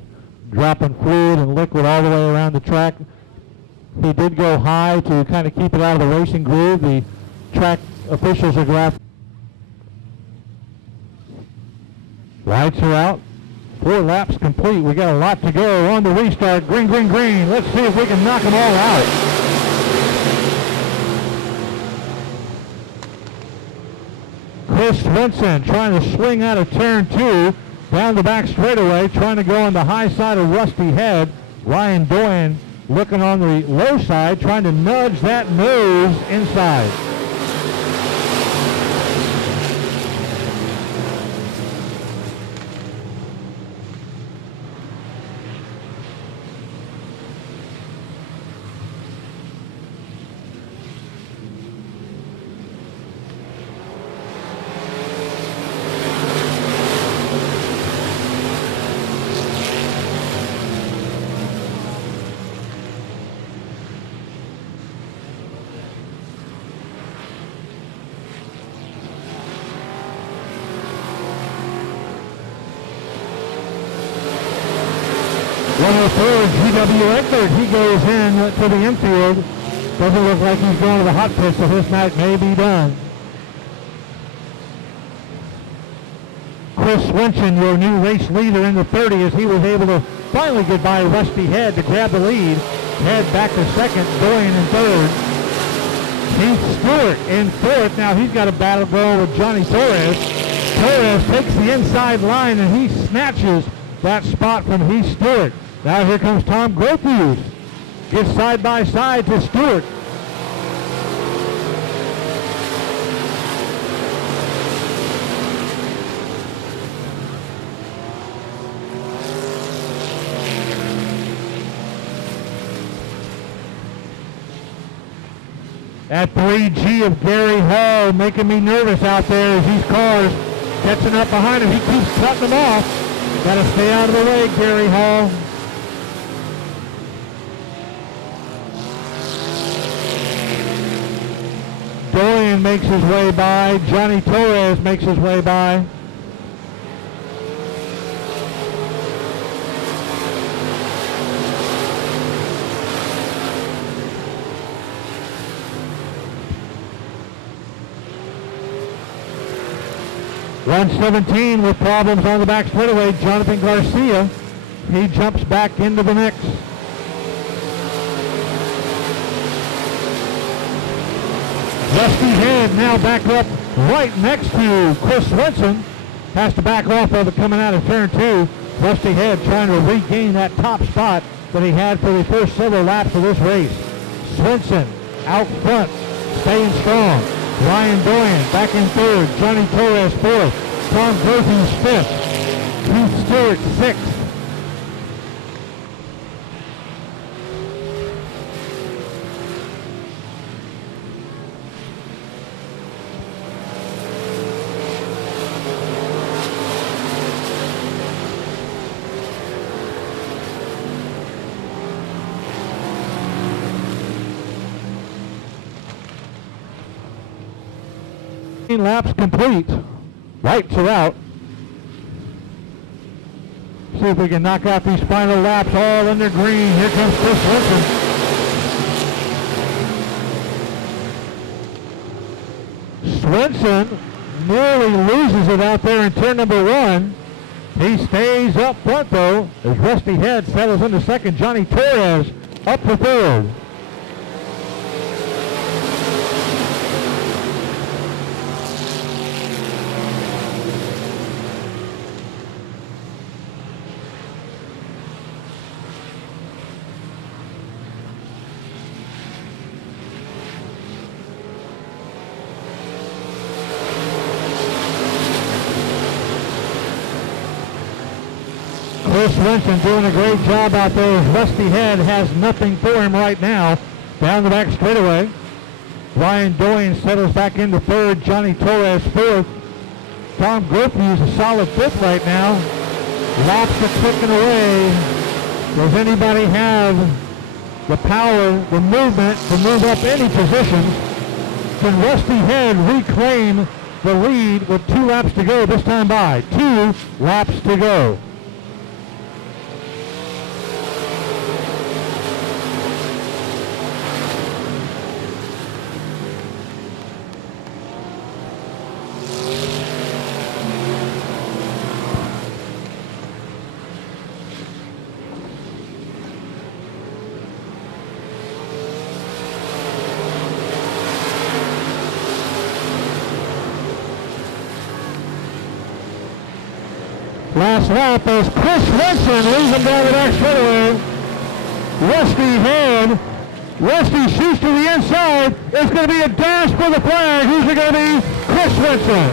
Dropping fluid and liquid all the way around the track. He did go high to kind of keep it out of the racing groove. The track officials are going to lights are out. 4 laps complete. We got a lot to go on the restart. Green, green, green. Let's see if we can knock them all out. Chris Swenson trying to swing out of turn 2 down the back straightaway, trying to go on the high side of Rusty Head. Ryan Doyen looking on the low side, trying to nudge that nose inside. GW Egbert, he goes in to the infield. Doesn't look like he's going to the hot pit, so his night may be done. Chris Swenson, your new race leader in the 30, as he was able to finally get by Rusty Head to grab the lead. Head back to second, Doyen in third. Keith Stewart in fourth. Now he's got a battle going with Johnny Torres. Torres takes the inside line and he snatches that spot from Heath Stewart. Now here comes Tom Gropius. Gets side by side to Stewart. That 3G of Gary Hall making me nervous out there as these cars catching up behind him. He keeps cutting them off. Got to stay out of the way, Gary Hall. Doyen makes his way by. Johnny Torres makes his way by. Run 17 with problems on the back straightaway. Jonathan Garcia, he jumps back into the mix. Rusty Head now back up right next to Chris Swenson. Has to back off of it coming out of turn 2. Rusty Head trying to regain that top spot that he had for the first several laps of this race. Swenson out front, staying strong. Ryan Doyen back in third. Johnny Torres fourth. Tom Gropius fifth. Keith Stewart sixth. Laps complete. Lights are out. See if we can knock out these final laps all under green. Here comes Chris Swenson. Swenson nearly loses it out there in turn number 1. He stays up front though as Rusty Head settles into second. Johnny Torres up for third. Chris Swenson doing a great job out there. Rusty Head has nothing for him right now. Down the back straightaway. Ryan Doyen settles back into third. Johnny Torres fourth. Tom Gropius a solid fifth right now. Laps are ticking away. Does anybody have the power, the movement to move up any positions? Can Rusty Head reclaim the lead with 2 laps to go this time by? 2 laps to go. Last lap as Chris Swenson leads him down the back straightaway. Rusty Head. Rusty shoots to the inside. It's going to be a dash for the flag. Who's it going to be? Chris Swenson.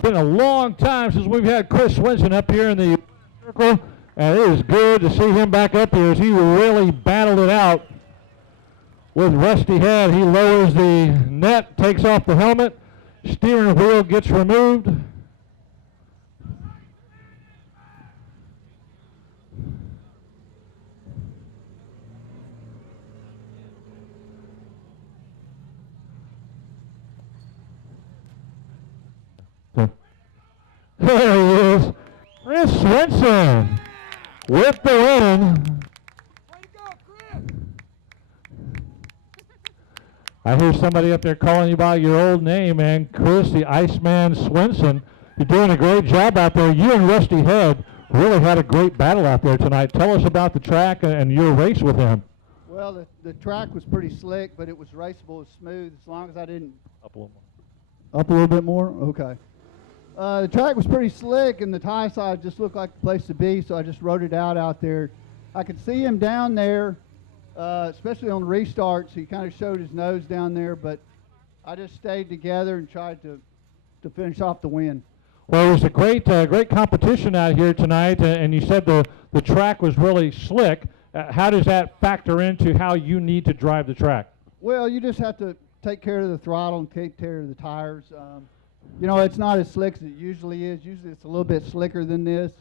Been a long time since we've had Chris Swenson up here in the circle, and it is good to see him back up here as he really battled it out with Rusty Head. He lowers the net, takes off the helmet, steering wheel gets removed. There he is, Chris Swenson with the win. I hear somebody up there calling you by your old name, man. Chris, the Iceman Swenson. You're doing a great job out there. You and Rusty Head really had a great battle out there tonight. Tell us about the track and your race with him. Well, the track was pretty slick, but it was raceable, it was smooth, as long as I didn't... Up a little more. Up a little bit more? Okay. The track was pretty slick, and the tie side just looked like the place to be, so I just rode it out there. I could see him down there, especially on the restarts. He kind of showed his nose down there, but I just stayed together and tried to finish off the win. Well, it was a great competition out here tonight, and you said the track was really slick. How does that factor into how you need to drive the track? Well, you just have to take care of the throttle and take care of the tires. You know, it's not as slick as it usually is. Usually it's a little bit slicker than this,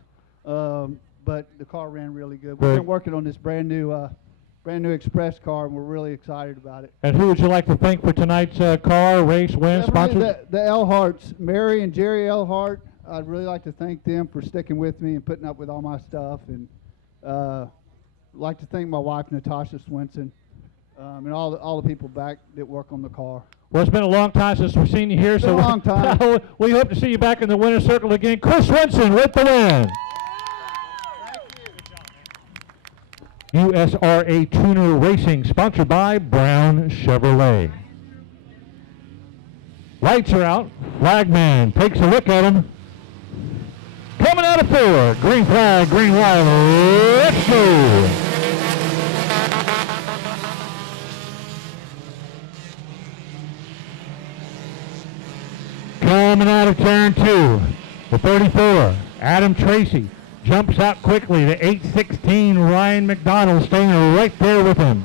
but the car ran really good. We've been working on this brand new express car, and we're really excited about it. And who would you like to thank for tonight's car, race, win, sponsors? The Elharts, Mary and Jerry Elhart. I'd really like to thank them for sticking with me and putting up with all my stuff. And I'd like to thank my wife, Natasha Swenson, and all the people back that work on the car. Well, it's been a long time since we've seen you here. It's been a long time. We hope to see you back in the winner's circle again. Chris Swenson with the win. USRA Tuner Racing, sponsored by Brown Chevrolet. Lights are out. Flagman takes a look at him. Coming out of 4. Green flag, green light. Let's go. Coming out of turn 2, the 34, Adam Tracy jumps out quickly. The 816 Ryan McDonald staying right there with him.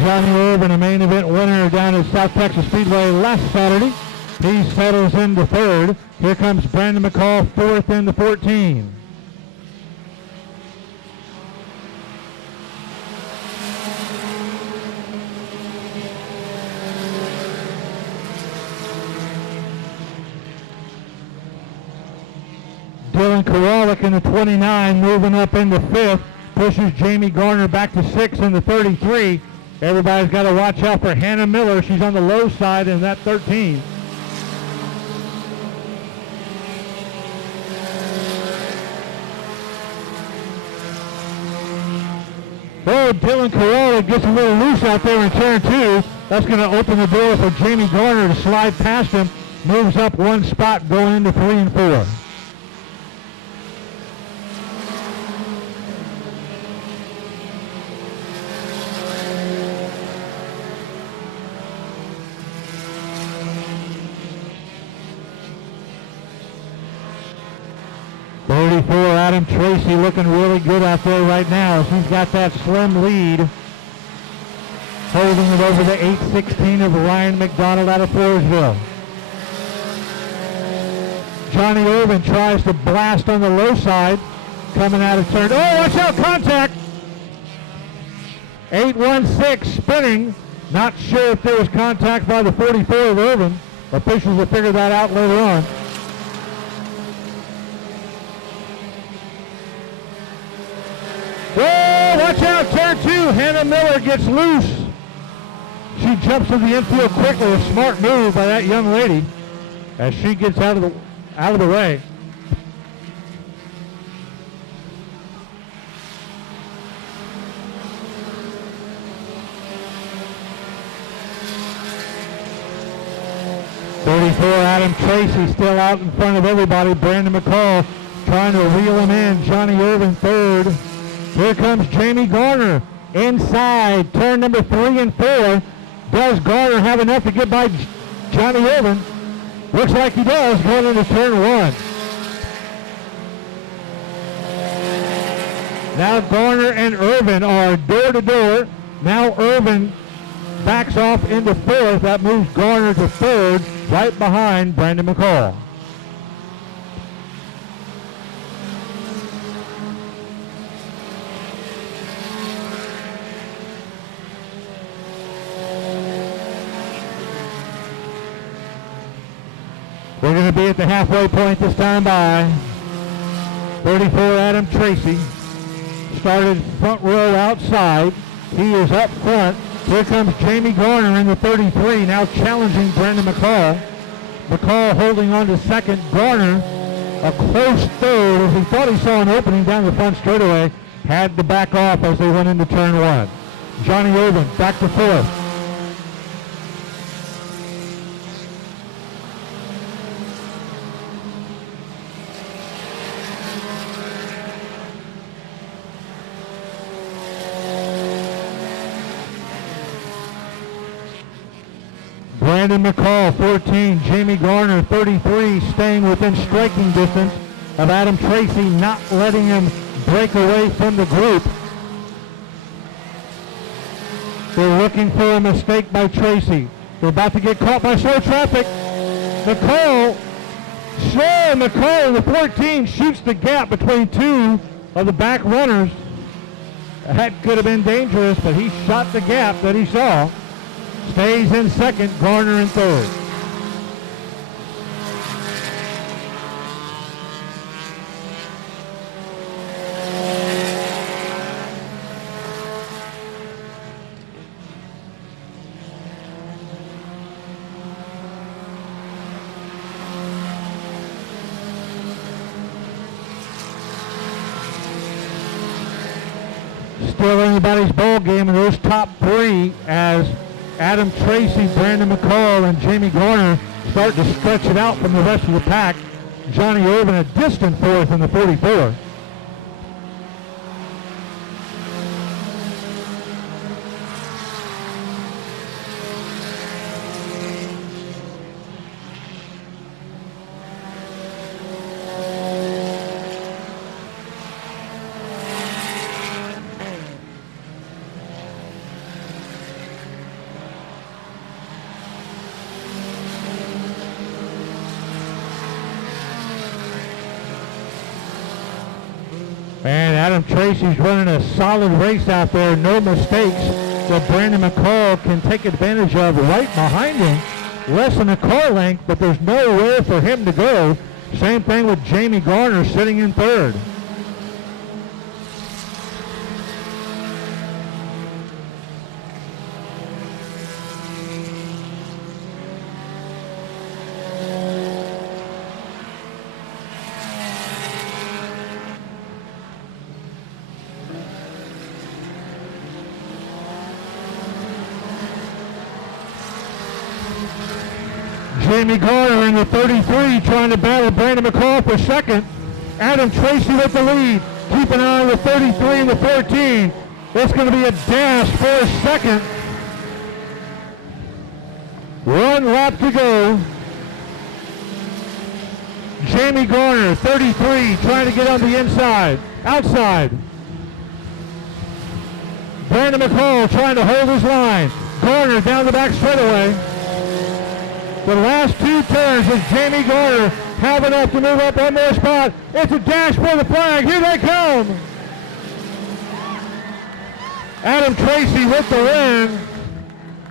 Johnny Irvin, a main event winner down at South Texas Speedway last Saturday. He settles into 3rd. Here comes Brandon McCall 4th in the 14. Dylan Kowalik in the 29, moving up into 5th, pushes Jamie Garner back to 6th in the 33. Everybody's got to watch out for Hannah Miller. She's on the low side in that 13. Oh, Dylan Kowalik gets a little loose out there in turn 2. That's going to open the door for Jamie Garner to slide past him. Moves up 1 spot going into 3 and 4. Adam Tracy looking really good out there right now. He's got that slim lead. holding it over the 816 of Ryan McDonald out of Floresville. Johnny Irvin tries to blast on the low side, coming out of turn. Oh, watch out, contact! 816 spinning. Not sure if there was contact by the 44 of Irvin. Officials will figure that out later on. Whoa, watch out, turn 2. Hannah Miller gets loose. She jumps to the infield quickly. A smart move by that young lady as she gets out of the way. Adam Tracy still out in front of everybody. Brandon McCall trying to reel him in. Johnny Irvin third. Here comes Jamie Garner inside turn number 3 and 4. Does Garner have enough to get by Johnny Irvin? Looks like he does going into turn 1. Now Garner and Irvin are door to door. Now Irvin backs off into 4th. That moves Garner to 3rd, right behind Brandon McCall. We're going to be at the halfway point this time by 34 Adam Tracy. Started front row outside. He is up front. Here comes Jamie Garner in the 33, now challenging Brandon McCall. McCall holding on to second. Garner a close third as he thought he saw an opening down the front straightaway. Had to back off as they went into turn 1. Johnny Irvin back to 4th. Brandon McCall, 14. Jamie Garner, 33, staying within striking distance of Adam Tracy, not letting him break away from the group. They're looking for a mistake by Tracy. They're about to get caught by slow traffic. McCall in the 14 shoots the gap between 2 of the back runners. That could have been dangerous, but he shot the gap that he saw. Stays in second, Garner in third. Still anybody's ball game in those top 3 as Adam Tracy, Brandon McCall, and Jamie Garner start to stretch it out from the rest of the pack. Johnny Irvin a distant 4th in the 44. And Adam Tracy's running a solid race out there, no mistakes that Brandon McCall can take advantage of right behind him. Less than a car length, but there's nowhere for him to go. Same thing with Jamie Garner sitting in third. Jamie Garner in the 33 trying to battle Brandon McCall for second. Adam Tracy with the lead. Keep an eye on the 33 and the 14. That's going to be a dash for second. 1 lap to go. Jamie Garner, 33, trying to get on the inside. Outside. Brandon McCall trying to hold his line. Garner down the back straightaway. The last two turns with Jamie Garner have enough to move up one more spot. It's a dash for the flag. Here they come. Adam Tracy with the win.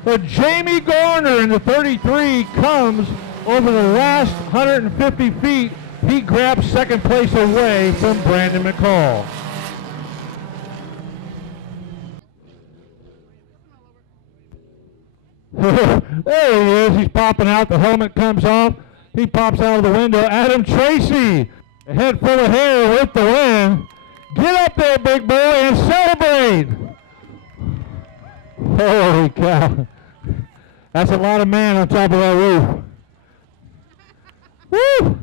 But Jamie Garner in the 33 comes over the last 150 feet. He grabs second place away from Brandon McCall. There he is. He's popping out. The helmet comes off. He pops out of the window. Adam Tracy, a head full of hair with the win. Get up there, big boy, and celebrate. Holy cow. That's a lot of man on top of that roof. Woo!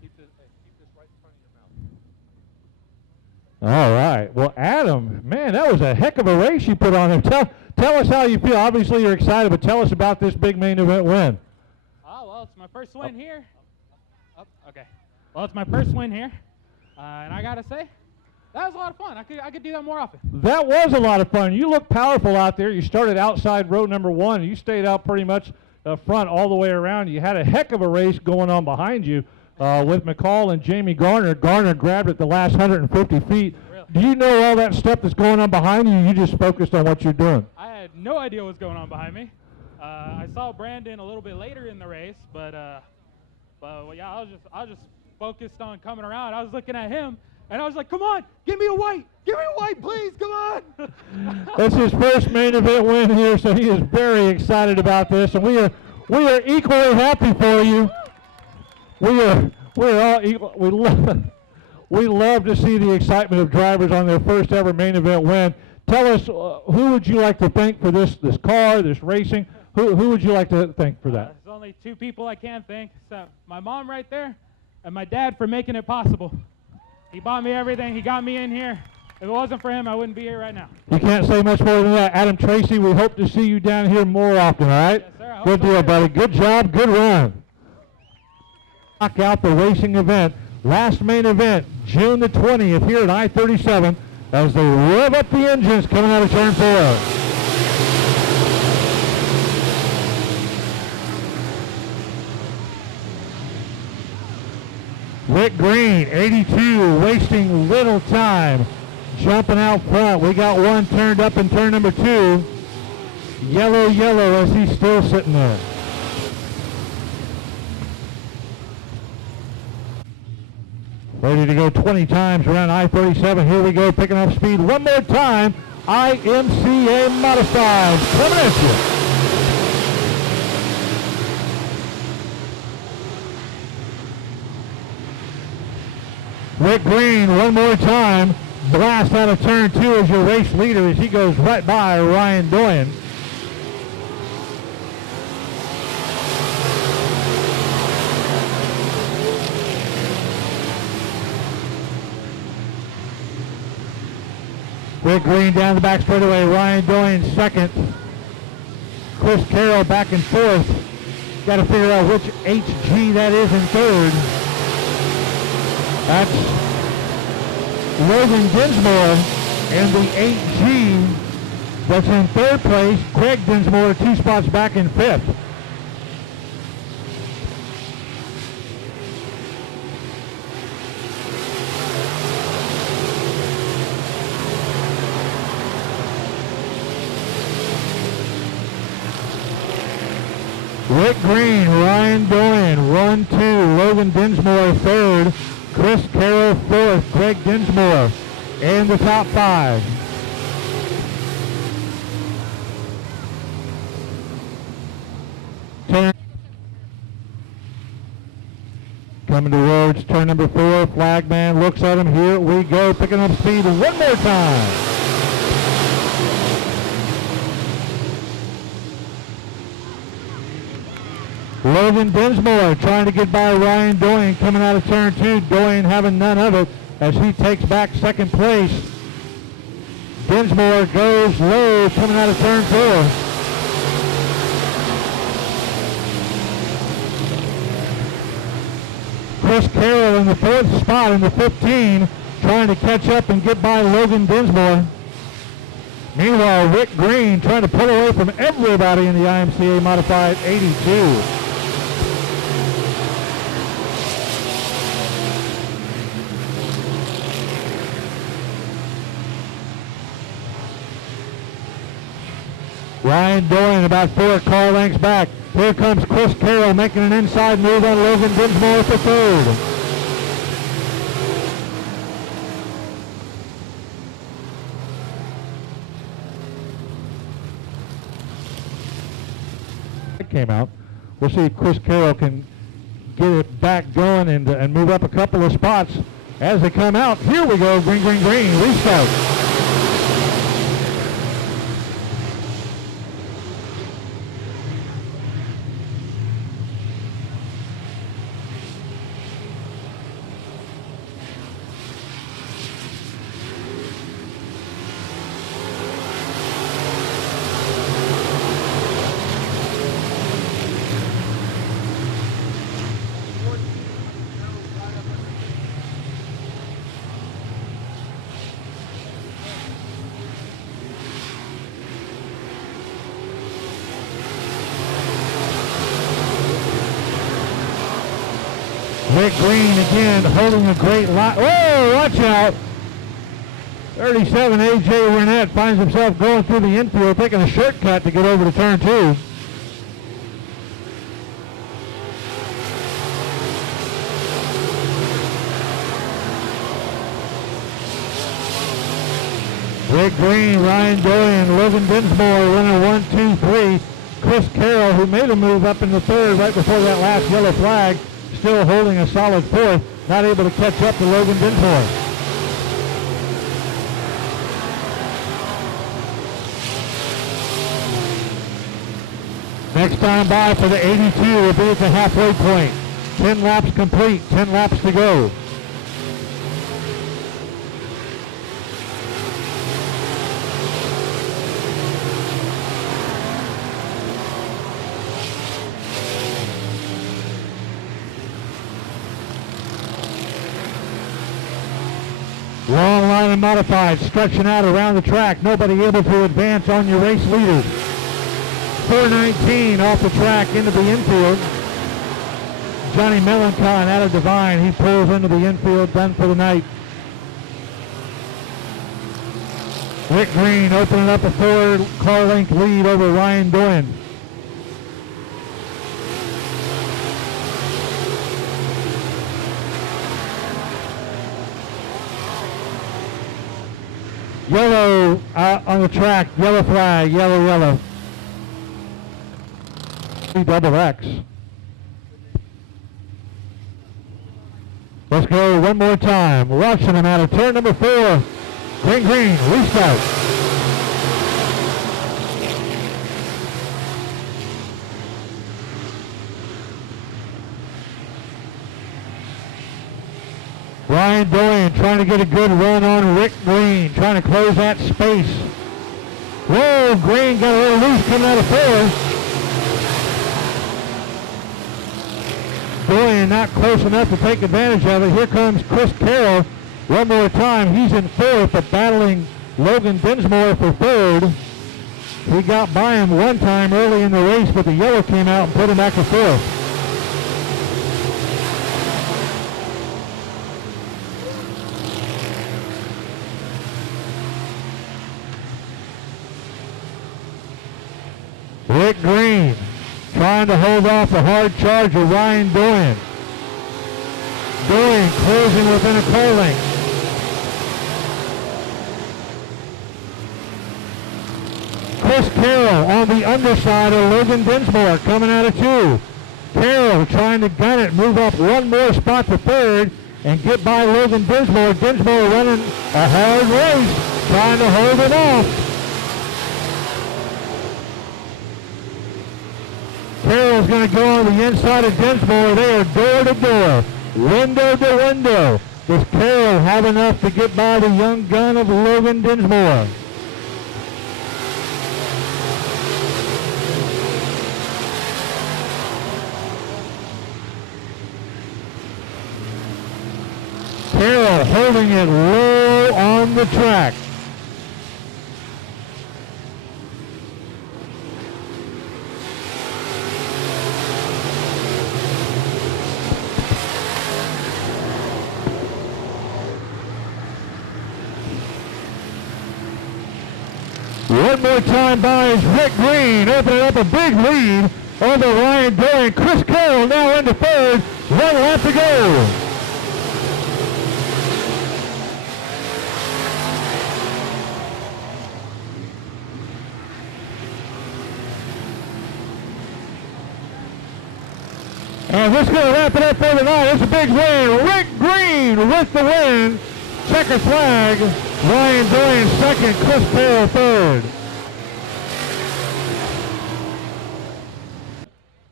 Keep this right in front of your mouth. All right. Well, Adam, man, that was a heck of a race you put on him. Tell us how you feel. Obviously, you're excited, but tell us about this big main event win. Oh, well, it's my first win here. Okay. Well, it's my first win here. And I got to say, that was a lot of fun. I could do that more often. That was a lot of fun. You looked powerful out there. You started outside row number 1. You stayed out pretty much front all the way around. You had a heck of a race going on behind you with McCall and Jamie Garner. Garner grabbed it the last 150 feet. Really? Do you know all that stuff that's going on behind you? You just focused on what you're doing. I had no idea what was going on behind me. I saw Brandon a little bit later in the race, but well, yeah, I was just focused on coming around. I was looking at him, and I was like, "Come on, give me a white, please, come on!" It's his first main event win here, so he is very excited about this, and we are equally happy for you. We're all equal. We love to see the excitement of drivers on their first ever main event win. Tell us, who would you like to thank for this car, this racing? Who would you like to thank for that? There's only two people I can thank. So my mom right there, and my dad for making it possible. He bought me everything. He got me in here. If it wasn't for him, I wouldn't be here right now. You can't say much more than that. Adam Tracy, we hope to see you down here more often, all right? Yes, sir. Good deal, buddy. Good job. Good run. Knock out the racing event. Last main event, June the 20th here at I-37 as they rev up the engines coming out of turn 4. Rick Green, 82, wasting little time, jumping out front. We got one turned up in turn number 2. Yellow as he's still sitting there. Ready to go 20 times around I-37. Here we go, picking up speed one more time. IMCA Modified coming at you. Rick Green, one more time. Blast out of turn 2 as your race leader as he goes right by Ryan Doyen. Rick Green down the back straightaway. Ryan Doyen second. Chris Carroll back and forth. Got to figure out which HG that is in third. That's Logan Dinsmore, and the 8G that's in third place, Craig Dinsmore, 2 spots back in 5th. Rick Green, Ryan Doyen, 1-2, Logan Dinsmore 3rd, Chris Carroll 4th, Craig Dinsmore in the top 5. Coming towards turn number 4, flagman looks at him. Here we go, picking up speed one more time. Logan Dinsmore trying to get by Ryan Doyen coming out of turn 2. Doyen having none of it as he takes back second place. Dinsmore goes low coming out of turn 4. Chris Carroll in the 4th spot in the 15, trying to catch up and get by Logan Dinsmore. Meanwhile, Rick Green trying to pull away from everybody in the IMCA Modified 82. Ryan Doyle about 4 car lengths back. Here comes Chris Carroll making an inside move on Logan Dinsmore for third. It came out. We'll see if Chris Carroll can get it back going and move up a couple of spots as they come out. Here we go, green, green, green, restart. Rick Green again holding a great line. Oh, watch out. 37 AJ Burnett finds himself going through the infield, taking a shortcut to get over to turn 2. Rick Green, Ryan Doyen, Logan Dinsmore running 1, 2, 3. Chris Carroll, who made a move up in the third right before that last yellow flag, still holding a solid 4th, not able to catch up to Logan Dinsmore. Next time by for the 82 will be at the halfway point. 10 laps complete, 10 laps to go. Long line of modified, stretching out around the track. Nobody able to advance on your race leaders. 419 off the track into the infield. Johnny Melancon out of Divine. He pulls into the infield, done for the night. Rick Green opening up a 4 car length lead over Ryan Doyen. Yellow on the track, yellow flag, yellow, yellow. Double X. Let's go one more time. Watching them out of turn number 4. Green, green, restart. Ryan Doyen trying to get a good run on Rick Green, trying to close that space. Whoa, Green got a little loose coming out of 4. Doyen not close enough to take advantage of it. Here comes Chris Carroll one more time. He's in 4th, but battling Logan Dinsmore for 3rd. He got by him one time early in the race, but the yellow came out and put him back to 4th. Rick Green trying to hold off the hard charge of Ryan Doyen. Doyen closing within a car length. Chris Carroll on the underside of Logan Dinsmore coming out of 2. Carroll trying to gun it, move up one more spot to 3rd and get by Logan Dinsmore. Dinsmore running a hard race, trying to hold it off. Carroll's going to go on the inside of Dinsmore. They are door to door, window to window. Does Carroll have enough to get by the young gun of Logan Dinsmore? Carroll holding it low on the track. One more time by is Rick Green, opening up a big lead over Ryan Doyle. Chris Carroll now into third. 1 lap to go. And this is going to wrap it up for tonight. It's a big win. Rick Green with the win. Checker flag. Ryan Doyle second. Chris Carroll third.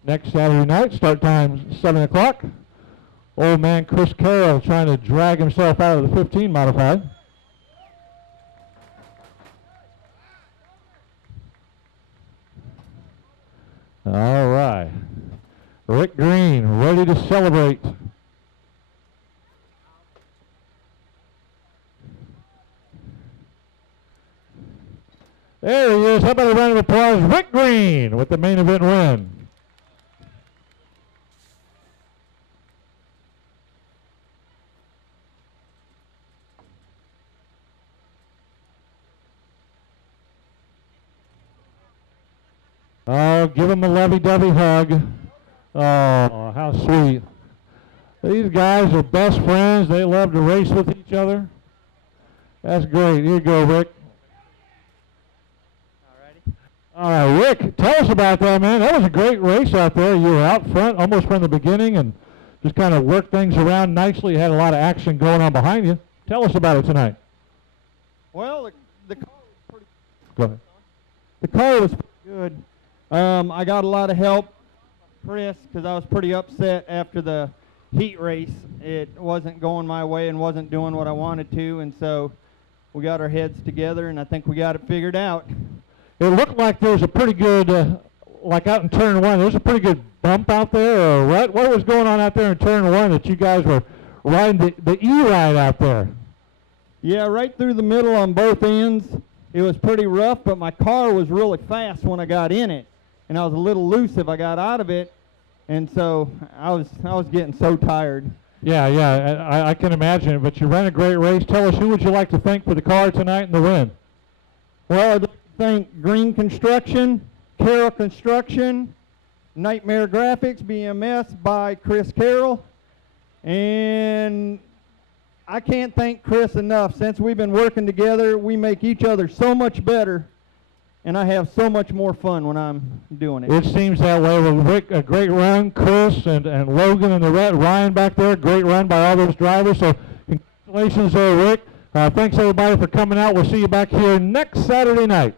Next Saturday night, start time 7 o'clock. Old man Chris Carroll trying to drag himself out of the 15 modified. All right. Rick Green ready to celebrate. There he is. How about a round of applause? Rick Green with the main event win. Oh, give him a lovey-dovey hug. Oh, how sweet. These guys are best friends. They love to race with each other. That's great. Here you go, Rick. All right, Rick, tell us about that, man. That was a great race out there. You were out front almost from the beginning and just kind of worked things around nicely. You had a lot of action going on behind you. Tell us about it tonight. Well, the car was pretty Go ahead. The car was pretty good. I got a lot of help from Chris because I was pretty upset after the heat race. It wasn't going my way and wasn't doing what I wanted to, and so we got our heads together, and I think we got it figured out. It looked like there was a pretty good, like out in turn one, there was a pretty good bump out there, or what was going on out there in turn one that you guys were riding the E-ride out there? Yeah, right through the middle on both ends. It was pretty rough, but my car was really fast when I got in it, and I was a little loose if I got out of it, and so I was getting so tired. Yeah, I can imagine, but you ran a great race. Tell us, who would you like to thank for the car tonight and the win? Well, I'd like to thank Green Construction, Carroll Construction, Nightmare Graphics, BMS by Chris Carroll, and I can't thank Chris enough. Since we've been working together, we make each other so much better, and I have so much more fun when I'm doing it. It seems that way. Well, Rick, a great run. Chris and Logan and the Ryan back there, great run by all those drivers. So congratulations there, Rick. Thanks everybody for coming out. We'll see you back here next Saturday night.